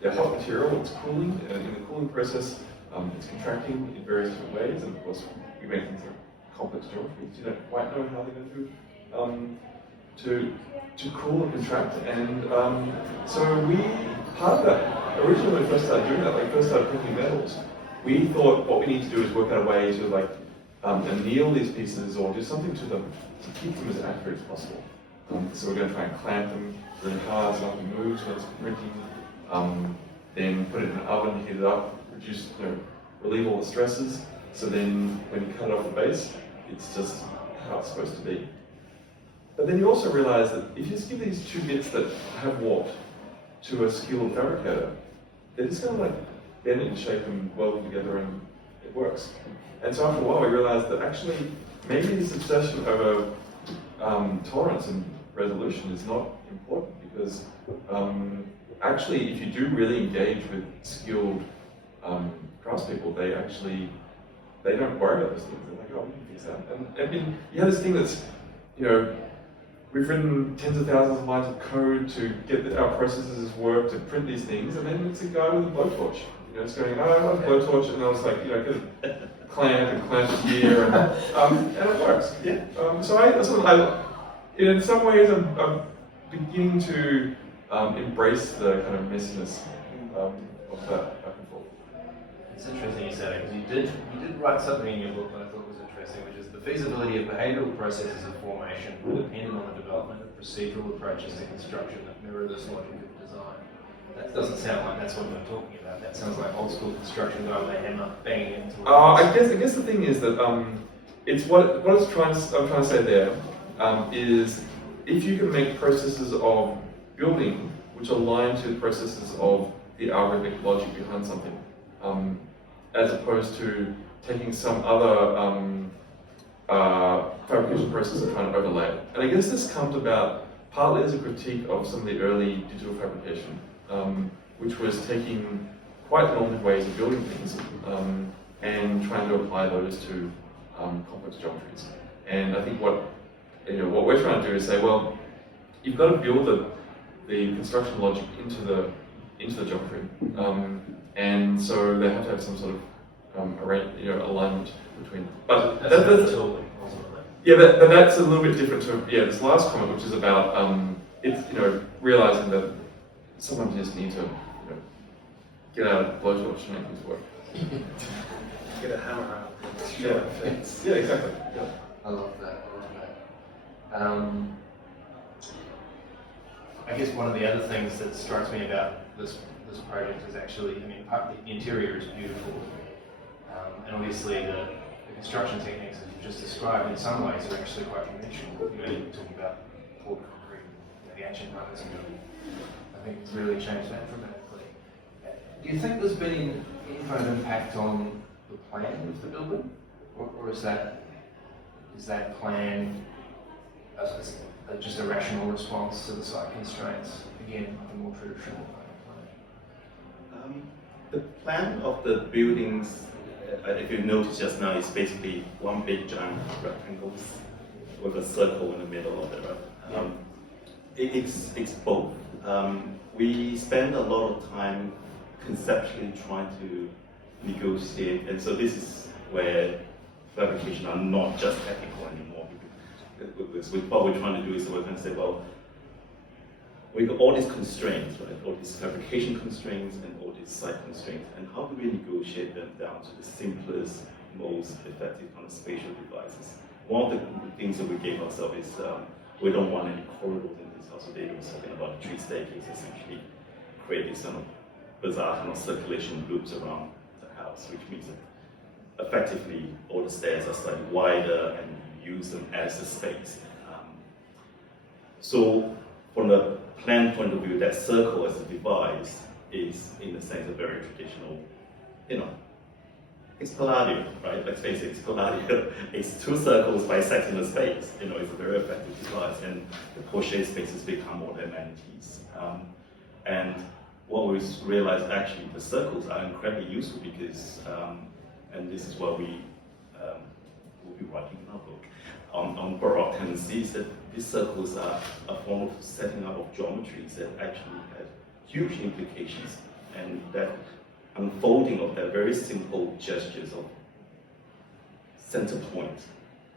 their hot material, it's cooling, and in the cooling process it's contracting in various different ways, and of course we make things like complex geometries. You don't quite know how they're going to cool and contract, and so part of that, originally when we first started doing that, like first started printing metals, we thought what we need to do is work out a way to like anneal these pieces or do something to them to keep them as accurate as possible. So we're going to try and clamp them really hard so nothing moves when it's printing, then put it in an oven, heat it up, relieve all the stresses, so then when you cut it off the base, it's just how it's supposed to be. But then you also realize that if you just give these 2 bits that have warped to a skilled fabricator, they're just going to like bend it and shape and weld them together and it works. And so after a while we realized that actually maybe this obsession over tolerance and resolution is not important because actually if you do really engage with skilled craftspeople, they don't worry about those things. They're like, oh, we can fix that. And I mean, you have this thing that's, we've written tens of thousands of lines of code to get our processes work to print these things, and then it's a guy with a blowtorch. It's going, oh, I want a blowtorch, and I was like, get a clamp it here, and it works. Yeah. So in some ways, I'm beginning to embrace the kind of messiness of that back and forth. It's interesting you said it, because you did write something in your book that I thought was interesting, which is the feasibility of behavioural processes of formation will depend on the development of procedural approaches to construction that mirror this logic of design. That doesn't sound like that's what you're talking about. That sounds like old school construction guy with a hammer banging into it. I guess the thing is that it's I'm trying to say there is if you can make processes of building which align to the processes of the algorithmic logic behind something, as opposed to taking some other fabrication process and trying to overlay it. And I guess this comes about partly as a critique of some of the early digital fabrication, which was taking quite normative ways of building things and trying to apply those to complex geometries. And I think what we're trying to do is say, well, you've got to build the construction logic into the geometry, and so they have to have some sort of alignment between them. But that's totally. yeah, but that's a little bit different to this last comment, which is about realizing that sometimes you just need to get out of blowtorch to make things work. Get a hammer out. Yeah, yeah, exactly. Yeah. I love that. I guess one of the other things that strikes me about this project is actually, the interior is beautiful, and obviously the construction techniques that you've just described in some ways are actually quite conventional. You're talking about poured concrete, the ancient Roman, I think it's really changed that dramatically. Do you think there's been any kind of impact on the plan of the building, or is that plan just a rational response to the site constraints? Again, like a more traditional kind of plan. The plan of the buildings if you notice just now, it's basically one big giant rectangle with a circle in the middle of it. Right? It's both. We spend a lot of time conceptually trying to negotiate, and so this is where fabrication are not just technical anymore. Because what we're trying to do is we're going to say, well, we got all these constraints, right? All these fabrication constraints and all these site constraints, and how do we negotiate them down to the simplest, most effective kind of spatial devices? One of the things that we gave ourselves is we don't want any corridors in this house. So David was talking about the 3 staircases, essentially create this kind of bizarre kind of circulation loops around the house, which means that effectively all the stairs are slightly wider and you use them as a space. So from the plan point of view, that circle as a device is, in a sense, a very traditional, it's Palladio, right? Let's face it, it's Palladio. It's 2 circles bisecting a space. It's a very effective device, and the crochet spaces become more the amenities. And what we realized, actually, the circles are incredibly useful because, and this is what we will be writing in our book on Baroque tendencies, that these circles are a form of setting up of geometries that actually had huge implications, and that unfolding of that very simple gestures of center point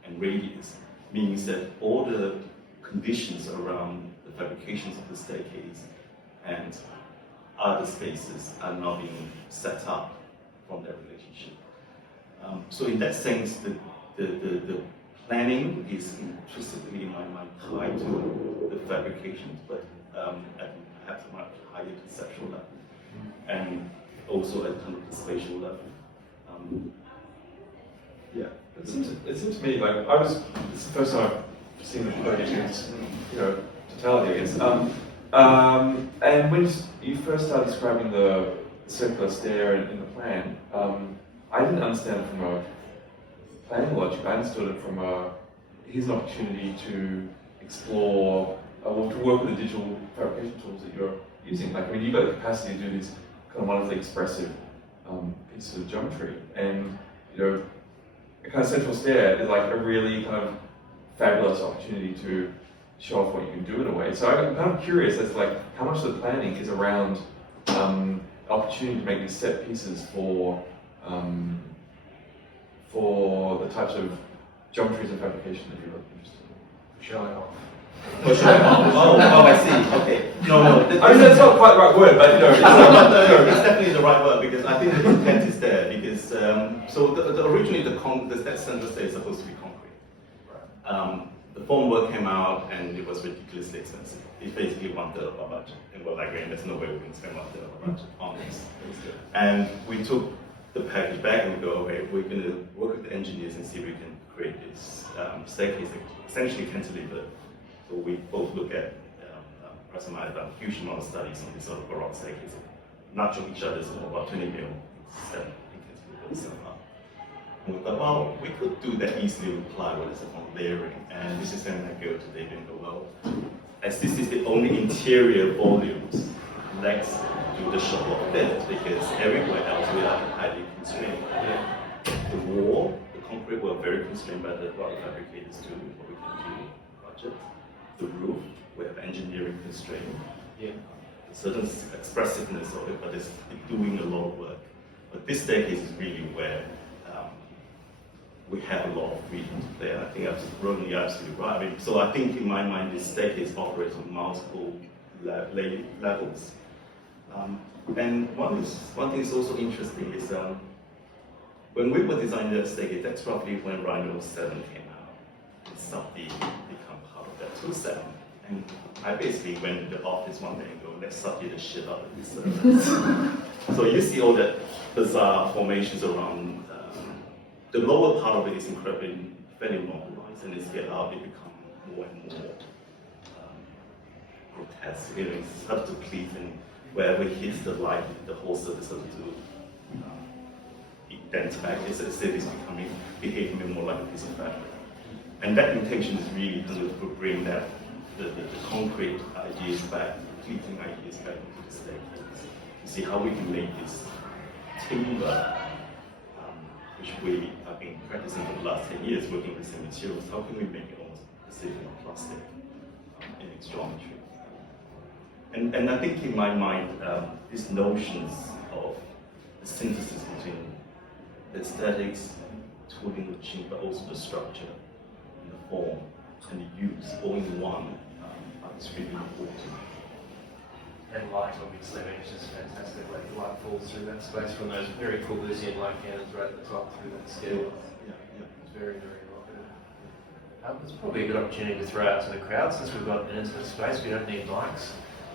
and radius means that all the conditions around the fabrications of the staircase and other spaces are now being set up from that relationship. So in that sense, the planning is implicitly, in my mind, tied to the fabrications, but at perhaps a much higher conceptual level, and also at kind of the spatial level. Yeah, it seems to me like this is the first time I've seen the project in its totality, I guess. And when you first started describing the circular stair in the plan, I didn't understand it from a planning logic. I understood it from here's an opportunity to explore or to work with the digital fabrication tools that you're using. Like, I mean, you've got the capacity to do these kind of wonderfully expressive pieces of geometry, and a kind of central stair is like a really kind of fabulous opportunity to show off what you can do in a way. So I'm kind of curious as to like how much of the planning is around opportunity to make these set pieces for the types of geometries and fabrication that you're interested in. Showing off. I see. Okay. No. I mean, that's not quite the right word, but It's definitely the right word, because I think the intent is there. Because originally that center stair is supposed to be concrete. The formwork came out and it was ridiculously expensive. It's basically 1/3 of our budget, and we're like, there's no way we can spend 1/3 of our budget on this. And we took the package back and we go, okay, we're going to work with the engineers and see if we can create this staircase that essentially cantilever. So we both look at, Press and I have done a huge amount of studies on this sort of Baroque staircase, nudging each other, so about 20 mil, step, and we thought, well, we could do that easily with plywood as a form of layering. And this is when I go to David and go, well, as this is the only interior volumes, let's do the shop of fit, because everywhere else we are highly constrained. The wall, the concrete, we're very constrained by what the fabricators do, what we can do, budget. The roof, we have engineering constraint. A certain expressiveness of it, but it's doing a lot of work. But this staircase is really where we have a lot of freedom there. I think Roland, you're absolutely right. I mean, so I think in my mind, this staircase operates on multiple levels. And one thing that's also interesting is when we were designing that staircase, that's roughly when Rhino 7 came out. And Subdi become part of that tool set. And I basically went to the office one day and go, let's Subdi the shit out of this service. So you see all that bizarre formations around. The lower part of it is incredibly fairly normalized, and as you get out, it becomes more and more grotesque. It's hard to please, and wherever it hits the light, the whole surface starts to dent back. It's as if it's behaving more like a piece of fabric. And that intention is really to bring that the concrete ideas back, the pleating ideas back into the staircase. To see how we can make this timber which we have been practicing for the last 10 years, working with the same materials. How can we make it almost the same as plastic in its geometry? And I think in my mind, these notions of the synthesis between the aesthetics, tooling, machine, but also the structure and the form and the use all in one are extremely important. And light, obviously, I mean, it's just fantastic. Like the light falls through that space from those very cool Lucian light cannons right at the top through that scale. Yeah. It's very, very evocative. It's probably a good opportunity to throw out to the crowd since we've got an intimate space. We don't need mics.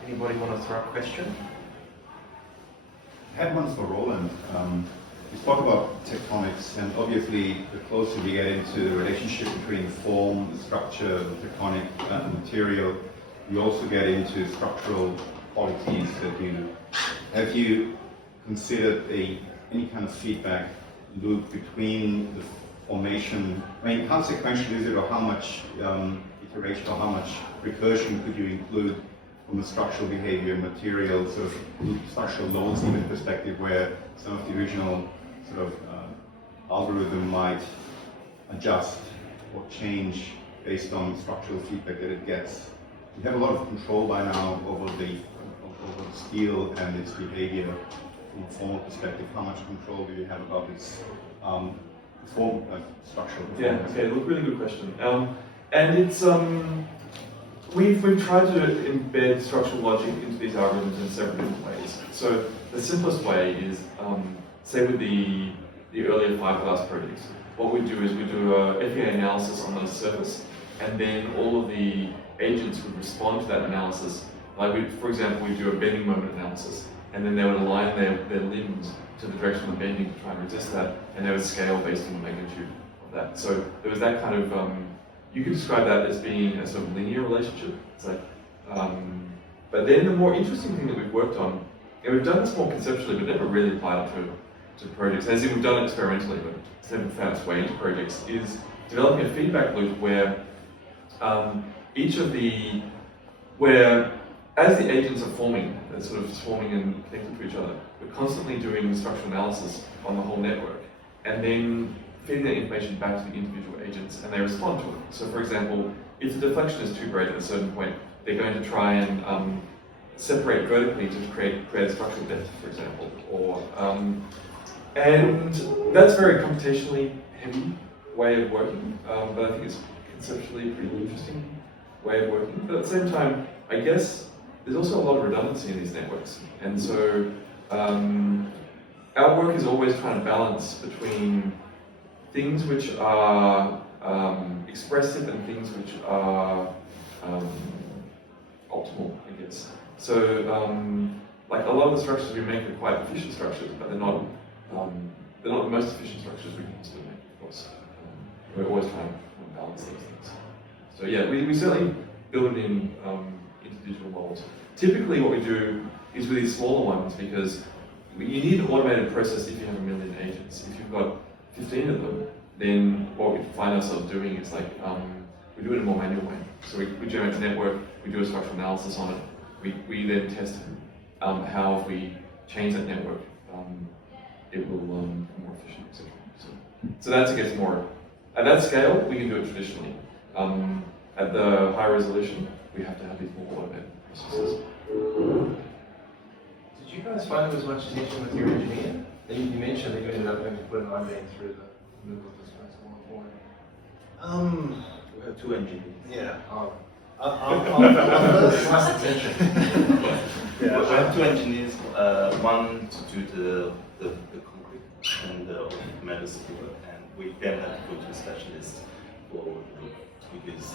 Anybody want to throw a question? I had one for Roland. You spoke about tectonics, and obviously the closer we get into the relationship between form, the structure, the tectonic material, we also get into structural qualities that you have you considered any kind of feedback loop between the formation? I mean, how sequential is it, or how much iteration or how much recursion could you include from the structural behavior, material, sort of structural loads even perspective, where some of the original sort of algorithm might adjust or change based on structural feedback that it gets? You have a lot of control by now over the steel and its behavior from a formal perspective. How much control do you have about its structural performance? Yeah, okay, look, really good question. And it's, we've tried to embed structural logic into these algorithms in several different ways. So the simplest way is, say with the earlier fiberglass projects, what we do is we do a FEA analysis on the surface, and then all of the agents would respond to that analysis. Like, for example, we do a bending moment analysis, and then they would align their limbs to the direction of bending to try and resist that, and they would scale based on the magnitude of that. So there was that kind of, you could describe that as being a sort of linear relationship. It's like, but then the more interesting thing that we've worked on, and we've done this more conceptually, but never really applied it to projects, as if we've done it experimentally, but it's never found its way into projects, is developing a feedback loop where where as the agents are forming, they're sort of swarming and connected to each other, we're constantly doing structural analysis on the whole network, and then feeding that information back to the individual agents, and they respond to it. So for example, if the deflection is too great at a certain point, they're going to try and separate vertically to create a structural depth, for example, or and that's a very computationally heavy way of working, but I think it's conceptually a pretty interesting way of working. But at the same time, I guess there's also a lot of redundancy in these networks, and so our work is always trying to balance between things which are expressive and things which are optimal, I guess. So, like a lot of the structures we make are quite efficient structures, but they're not the most efficient structures we can possibly make, of course. We're always trying to balance these things. So yeah, we certainly build it in into digital molds. Typically what we do is with these smaller ones, because you need an automated process if you have 1 million agents. If you've got 15 of them, then what we find ourselves doing is like, we do it in a more manual way. So we generate a network, we do a structural analysis on it, we then test how if we change that network, it will be more efficient, etc. So that's, I guess, more, at that scale, we can do it traditionally. At the high resolution, we have to have these more automated processes. Did you guys find there was much tension with your engineer? You mentioned that you ended up having to put an I-beam through the middle of the space at one point. We have 2 engineers. Yeah. Nice attention. We have 2 engineers, one to do the concrete and the metal work, and we then have to go to a specialist for the roof, because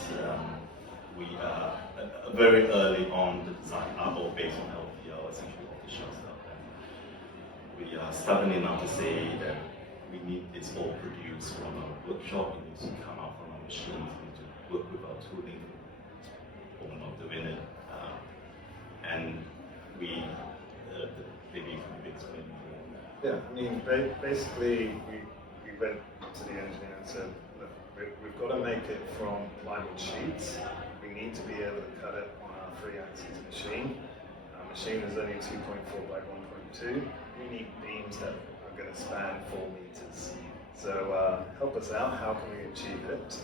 we are very early on the design, all based on LPL, essentially off-the-shelf stuff. And we are stubborn enough to say that we need this all produced from a workshop, it needs to come out from our machines, we need to work with our tooling for doing it. And we, maybe you can explain more. Yeah, I mean, basically, we went to the engineer and said, look, we've got to make it from plywood sheets. We need to be able to cut it on our 3-axis machine. Our machine is only 2.4 by 1.2. We need beams that are going to span 4 meters. So help us out, how can we achieve it?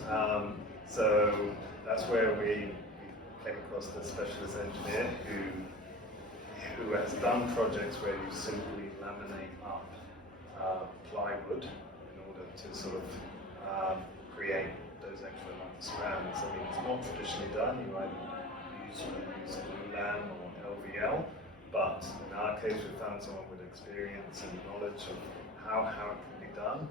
So that's where we came across the specialist engineer who has done projects where you simply laminate up plywood in order to sort of create those extra long strands. I mean, it's not traditionally done. You either use glulam or LVL, but in our case, we found someone with experience and knowledge of how it can be done.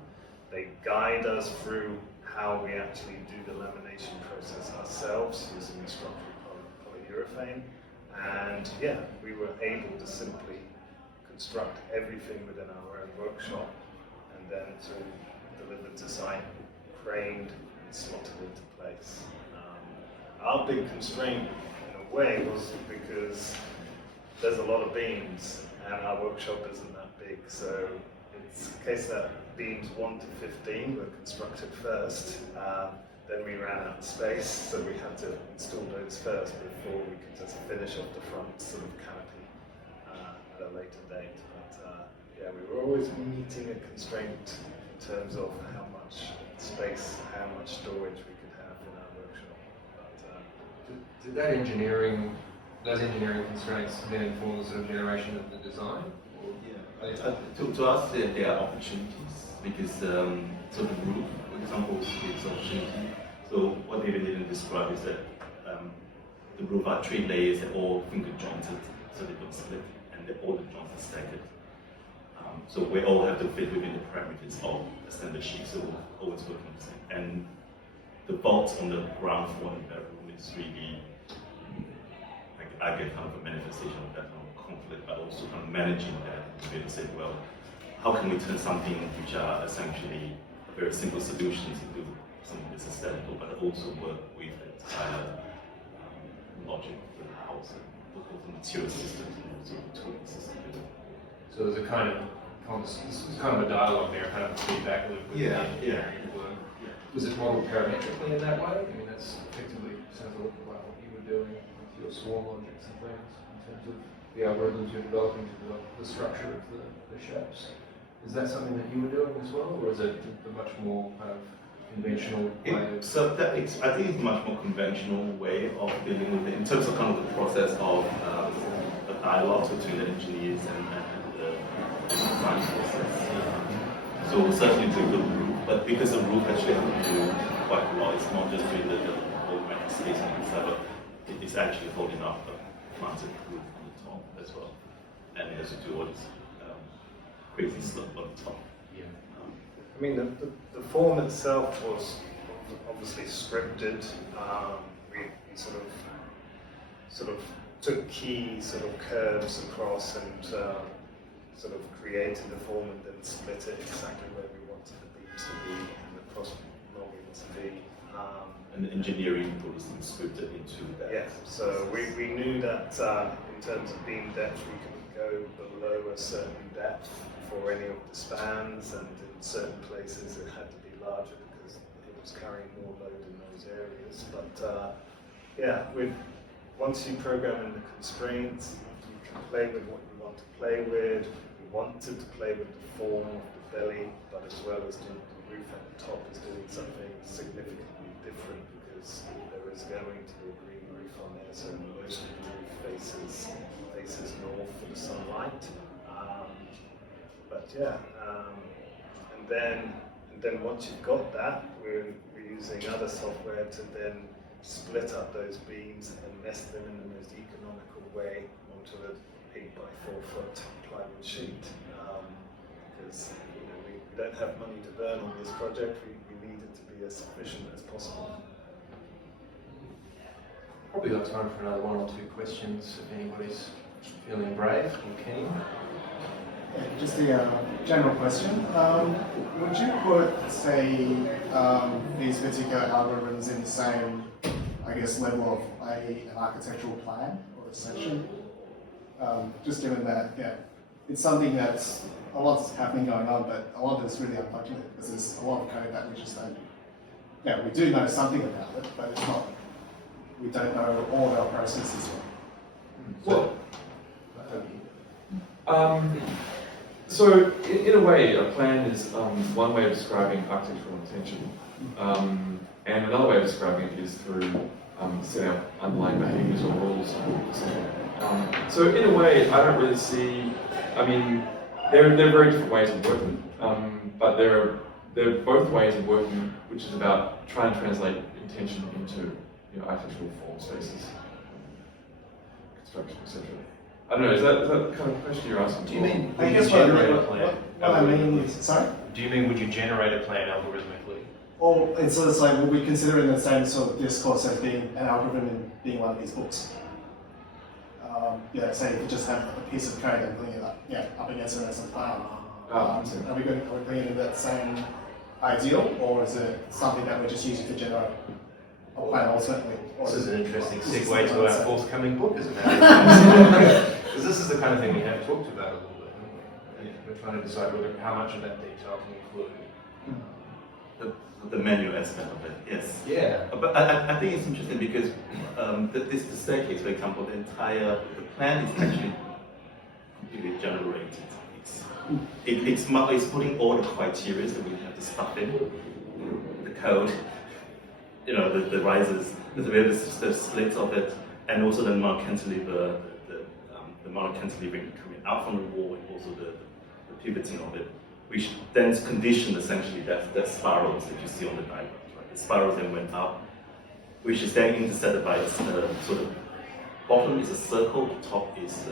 They guide us through how we actually do the lamination process ourselves using a structural polyurethane. And yeah, we were able to simply construct everything within our own workshop and then to deliver to site, craned and slotted into place. Our big constraint in a way was because there's a lot of beams and our workshop isn't that big, so it's a case that beams 1 to 15 were constructed first, then we ran out of space, so we had to install those first before we could just finish off the front sort of canopy at a later date. But yeah, we were always meeting a constraint in terms of how much space, how much storage we could have in our workshop. But, Did those engineering constraints then inform the sort of generation of the design? Yeah, to us there are opportunities because so the roof, for example, is opportunity. So what David didn't describe is that the roof are 3 layers that all finger jointed, so they don't slip, and all the joints are staggered. So we all have to fit within the parameters of a standard sheet, so we're always working the same. And the bolts on the ground floor in the bedroom is really, I get kind of a manifestation of that kind of conflict, but also kind of managing that and say, well, how can we turn something which are essentially a very simple solutions into something that's aesthetical, but also work with the entire logic of the house and look at the material systems and also the tooling system. So there's a kind of a dialogue there, kind of a feedback loop with the engineering work. Yeah. Was it modeled parametrically in that way? I mean, that's effectively sounds a lot like what you were doing with your swarm logics and things in terms of the algorithms you're developing to develop the structure of the shapes. Is that something that you were doing as well, or is it a much more kind of conventional way of... So I think it's a much more conventional way of dealing with it in terms of kind of the process of the dialogue between the engineers and the design process. So certainly doing the roof, but because the roof actually has to do quite a lot, it's not just doing the whole metal space on the inside, but it's actually holding up the mounted roof on the top as well. And it has to do all this crazy stuff on the top. Yeah. I mean, the form itself was obviously scripted. We sort of took key sort of curves across and sort of created the form and then split it exactly where we wanted the beams to be and the cross moldings to be. And the engineering was scripted into that. Yes, so we knew that in terms of beam depth we couldn't go below a certain depth for any of the spans, and in certain places it had to be larger because it was carrying more load in those areas. But yeah, once you program in the constraints, you can play with what you want to play with. We wanted to play with the form of the belly, but as well as the roof at the top is doing something significantly different because there is going to be a green roof on there, so most of the roof faces north for the sunlight. But yeah, and then once you've got that, we're using other software to then split up those beams and nest them in the most economical way onto an 8x4 foot plywood sheet. Because we don't have money to burn on this project, we need it to be as efficient as possible. Probably got time for another 1 or 2 questions if anybody's feeling brave or keen. Yeah, just a general question. Would you put, say, these particular algorithms in the same, I guess, level of an architectural plan or a section? Just given that, yeah, it's something that's a lot's happening going on, but a lot of it's really undocumented because there's a lot of code that we just don't. Yeah, we do know something about it, but it's not. We don't know all of our processes yet. Well, So, in a way, a plan is one way of describing architectural intention, and another way of describing it is through setting up underlying behaviours or rules or something. So, in a way, I don't really see. I mean, they're very different ways of working, but they're both ways of working, which is about trying to translate intention into architectural form spaces, construction, etc. I don't know, is that the kind of question you're asking? Do you mean I would you guess generate a plan? what I mean is, sorry? Do you mean would you generate a plan algorithmically? Or it's sort of like, would we consider in the same sort of discourse as being an algorithm and being one of these books? Say if you just have a piece of code and putting it up against it as a plan. Are we bringing in that same ideal, or is it something that we're just using to generate a plan ultimately? This is an interesting segue to our forthcoming book, isn't it? Because this is the kind of thing we have talked about a little bit, haven't we? Yeah. We're trying to decide how much of that detail to include. The manual aspect of it, yes. Yeah. But I think it's interesting because the staircase, for example, the plan is actually completely generated. It's putting all the criteria that we have to stuff in, the code, the risers, the slits of it, and also the Mount cantilever, the Mount cantilevering coming out from the wall, and also the pivoting of it, which then conditioned essentially that spirals that you see on the diagram. Right? The spirals then went up, which is then intersected by sort of bottom is a circle, the top is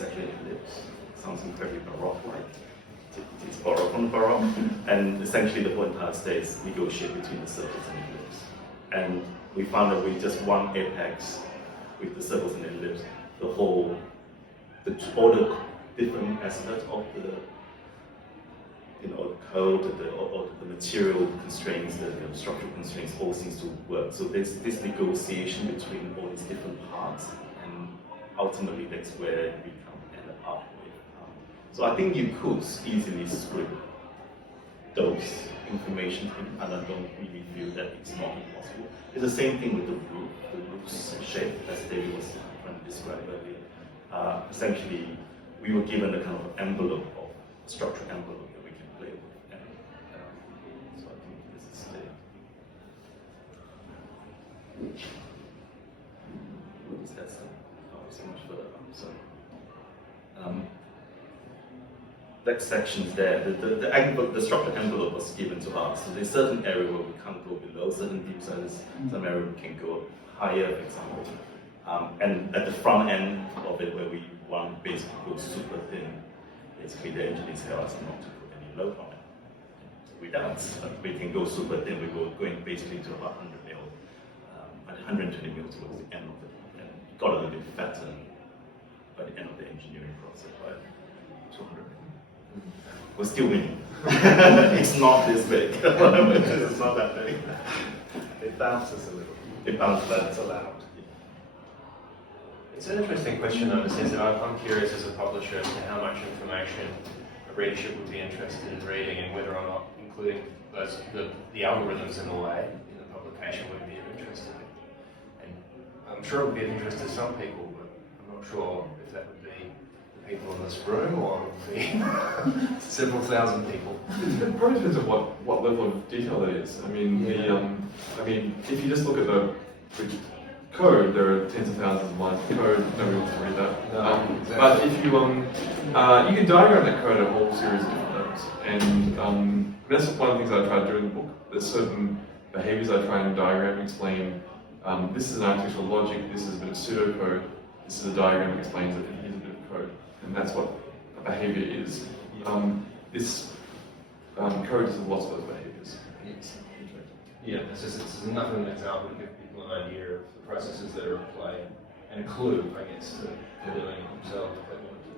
actually an ellipse. It sounds incredibly baroque-like. It's baroque on baroque, and essentially the whole entire state is negotiated between the circles and the ellipse. And we found that with just one apex, with the circles and the ellipse, all the different aspects of the code, or the material constraints, the structural constraints, all seems to work. So there's this negotiation between all these different parts, and ultimately that's where we end up with. So I think you could easily script those information, and I don't really feel that it's not impossible. It's the same thing with the roof's shape, as David was trying to describe earlier. Essentially, we were given a kind of envelope, structural envelope that we can play with. And, so I think this is what is that? So much further. That section's there. The structural envelope was given to us. So there's certain area where we can't go below certain deep sizes. Some area we can go higher, for example. And at the front end of it, where we want to basically go super thin, basically the engineers tell us not to put any load on it. We don't. We can go super thin. We're going basically to about 100 mil, 120 mil towards the end of it. And it got a little bit fatter by the end of the engineering process, right? 200 mil. We're still winning. It's not this big. It's not that big. It bounces a little. It bounces, but That's allowed. It's an interesting question in the sense that I'm curious as a publisher as to how much information a readership would be interested in reading, and whether or not including the algorithms in a way in the publication would be of interest to them. And I'm sure it would be of interest to some people, but I'm not sure if that would be the people in this room or it would be several thousand people. It probably depends on what level of detail that is. I mean, if you just look at the code, there are tens of thousands of lines of code. Nobody wants to read that. No, exactly. But if you can diagram that code at a whole series of different levels, and that's one of the things I try to do in the book. There's certain behaviors I try and diagram and explain. This is an architectural logic. This is a bit of pseudocode. This is a diagram that explains it. And here's a bit of code, and that's what a behavior is. This code is lots of those behaviors. Yes. Yeah, it's enough of an example to give people an idea of the processes that are at play and a clue, I guess, that they're doing themselves if they want to.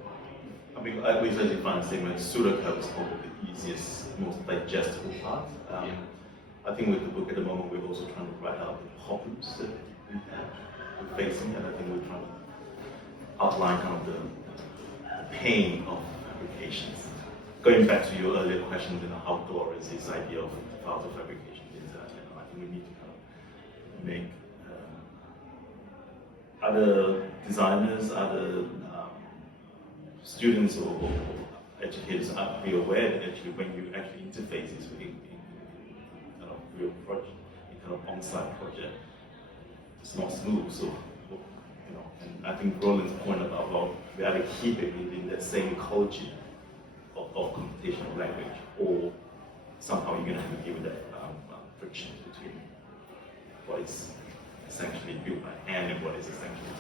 I mean, we certainly find segment pseudocode is probably the easiest, most digestible part. I think with the book at the moment, we're also trying to write out the problems that we're facing, and I think we're trying to outline kind of the pain of applications. Going back to your earlier question, how glorious this idea of file fabrication is, I think we need to kind of make other designers, other students or educators are to be aware that actually when you actually interface this with in kind of real project, in kind of on-site project, it's not smooth. So, you know, and I think Roland's point about, well, we have to keep it within that same ecology of computational language, or somehow you're going to have to give that friction between what is essentially built by hand and what is essentially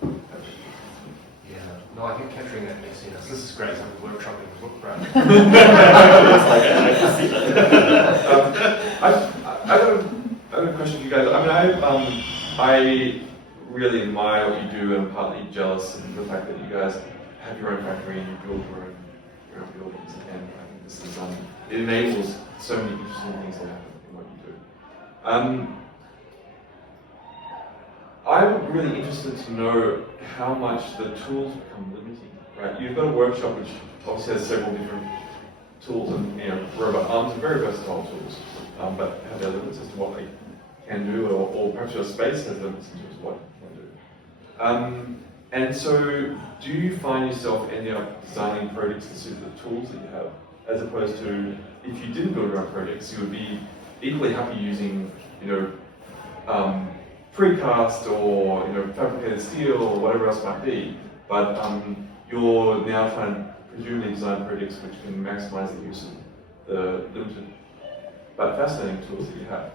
computational. Yeah, no, I think capturing that messiness. This is great. I'm workshopping the book, right? I have a question for you guys. I mean, I really admire what you do, and I'm partly jealous of the fact that you guys have your own factory and you build your own buildings. And I think this is it enables so many interesting things to happen in what you do. I would be really interested to know how much the tools become limiting. Right? You've got a workshop which obviously has several different tools, and robot arms are very versatile tools, but have their limits as to what they can do, or perhaps your space has limits in terms of what you can do. And so, do you find yourself ending up designing projects to suit the tools that you have, as opposed to if you didn't build your own projects, you would be equally happy using, precast or fabricated steel or whatever else might be, but you're now trying to presumably design projects which can maximize the use of the limited but fascinating tools that you have.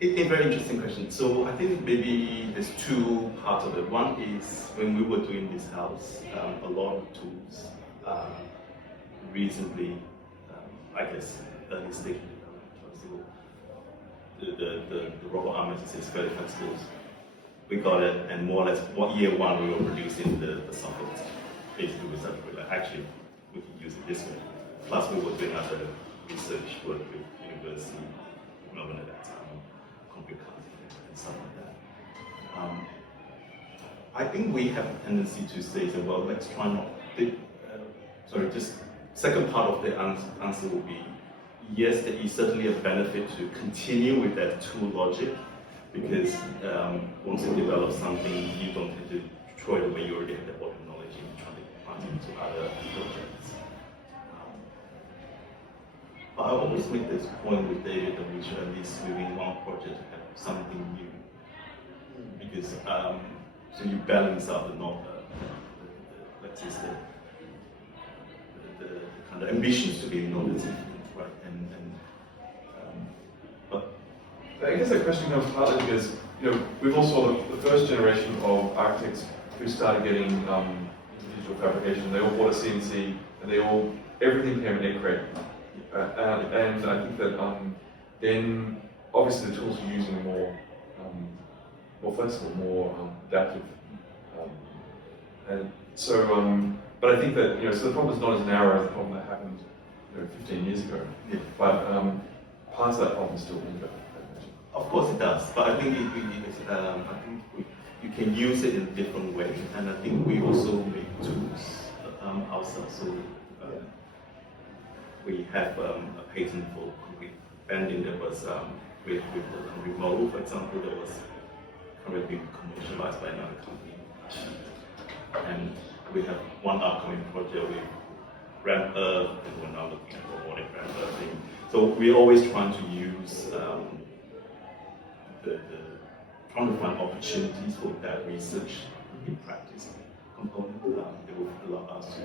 It's a very interesting question. So I think maybe there's two parts of it. One is when we were doing this house, a lot of tools are reasonably, early stage development. The robot arm is very flexible. We got it, and more or less, year one we were producing the software. Basically, we said, actually, we can use it this way. Plus, we were doing other research work with university, Melbourne at that time, computer and stuff like that. I think we have a tendency to say that, well, let's try not. Just second part of the answer will be yes, there is certainly a benefit to continue with that tool logic, because once you develop something, you don't have to throw it away. You already have the working knowledge and try to pass it to other projects. But I always make this point with David that we should at least within one project have something new, because so you balance out the kind of ambitions to be innovative, right? But I guess that question comes partly because we've all saw the first generation of architects who started getting into digital fabrication. They all bought a CNC, and everything became an egg crate. And I think that then obviously the tools you're using are more flexible, more adaptive, and so. But I think that so the problem is not as narrow as the problem that happened 15 years ago. yeah. But parts of that problem still linger. Of course it does, but I think you can use it in a different way, and I think we also make tools ourselves. So we have a patent for concrete bending that was with the concrete model, for example, that was currently being commercialized by another company, and we have one upcoming project with ramp earth, and we're now looking at robotic ramp earthing. So we're always trying to use trying to find opportunities for that research in practice component that will allow us to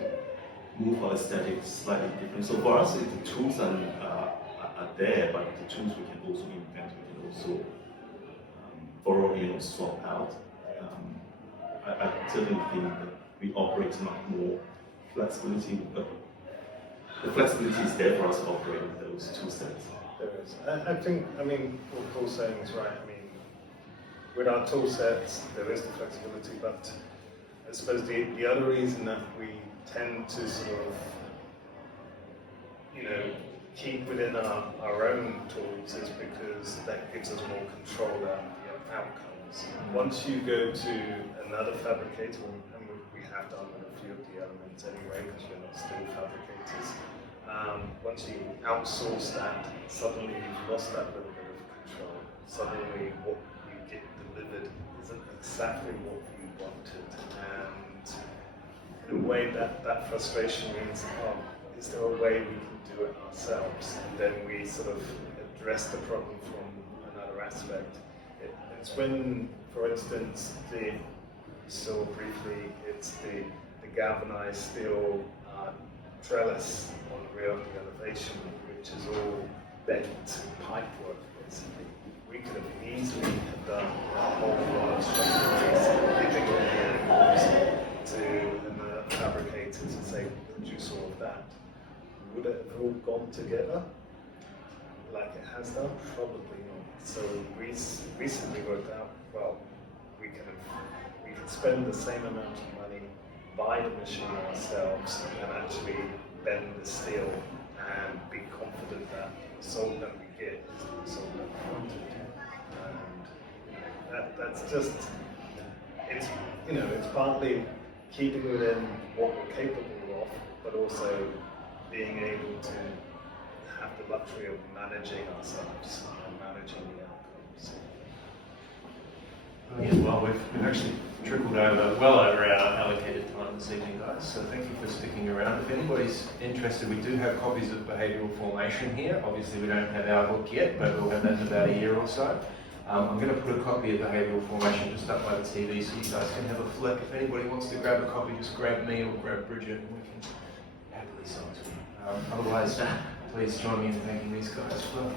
move our aesthetics slightly different. So for us, the tools are there, but the tools we can also invent, we can also thoroughly swap out. I certainly think that we operate much more flexibility, but the flexibility is there for us to operate with those two sets. There is. I think, what Paul's saying is right. With our tool sets, there is the flexibility, but I suppose the other reason that we tend to sort of, keep within our own tools is because that gives us more control over the outcomes. Once you go to another fabricator, and we have done with a few of the elements anyway, because we're not steel fabricators, once you outsource that, suddenly you've lost that little bit of control. Suddenly what you get delivered isn't exactly what you wanted, in a way that frustration means, oh, is there a way we can do it ourselves? And then we sort of address the problem from another aspect. It's when, for instance, still briefly, it's the galvanized steel trellis on the rear of the elevation, which is all bent pipework, basically. We could have easily have done a whole lot of structural giving all the angles and the fabricators to say, produce all of that. Would it have all gone together like it has done? Probably not. So we recently worked out, well, we can spend the same amount of money, buy the machine ourselves, and actually bend the steel and be confident that the result that we get is the result that we wanted. And that's just, it's partly keeping within what we're capable of, but also being able to have the luxury of managing ourselves and managing the outcomes. Well, we've actually trickled well over our allocated time this evening, guys, so thank you for sticking around. If anybody's interested, we do have copies of Behavioural Formation here. Obviously we don't have our book yet, but we'll have that in about a year or so. I'm going to put a copy of Behavioural Formation just up by the TV so you guys can have a flip. If anybody wants to grab a copy, just grab me or grab Bridget and we can happily sign it. Otherwise, please join me in thanking these guys for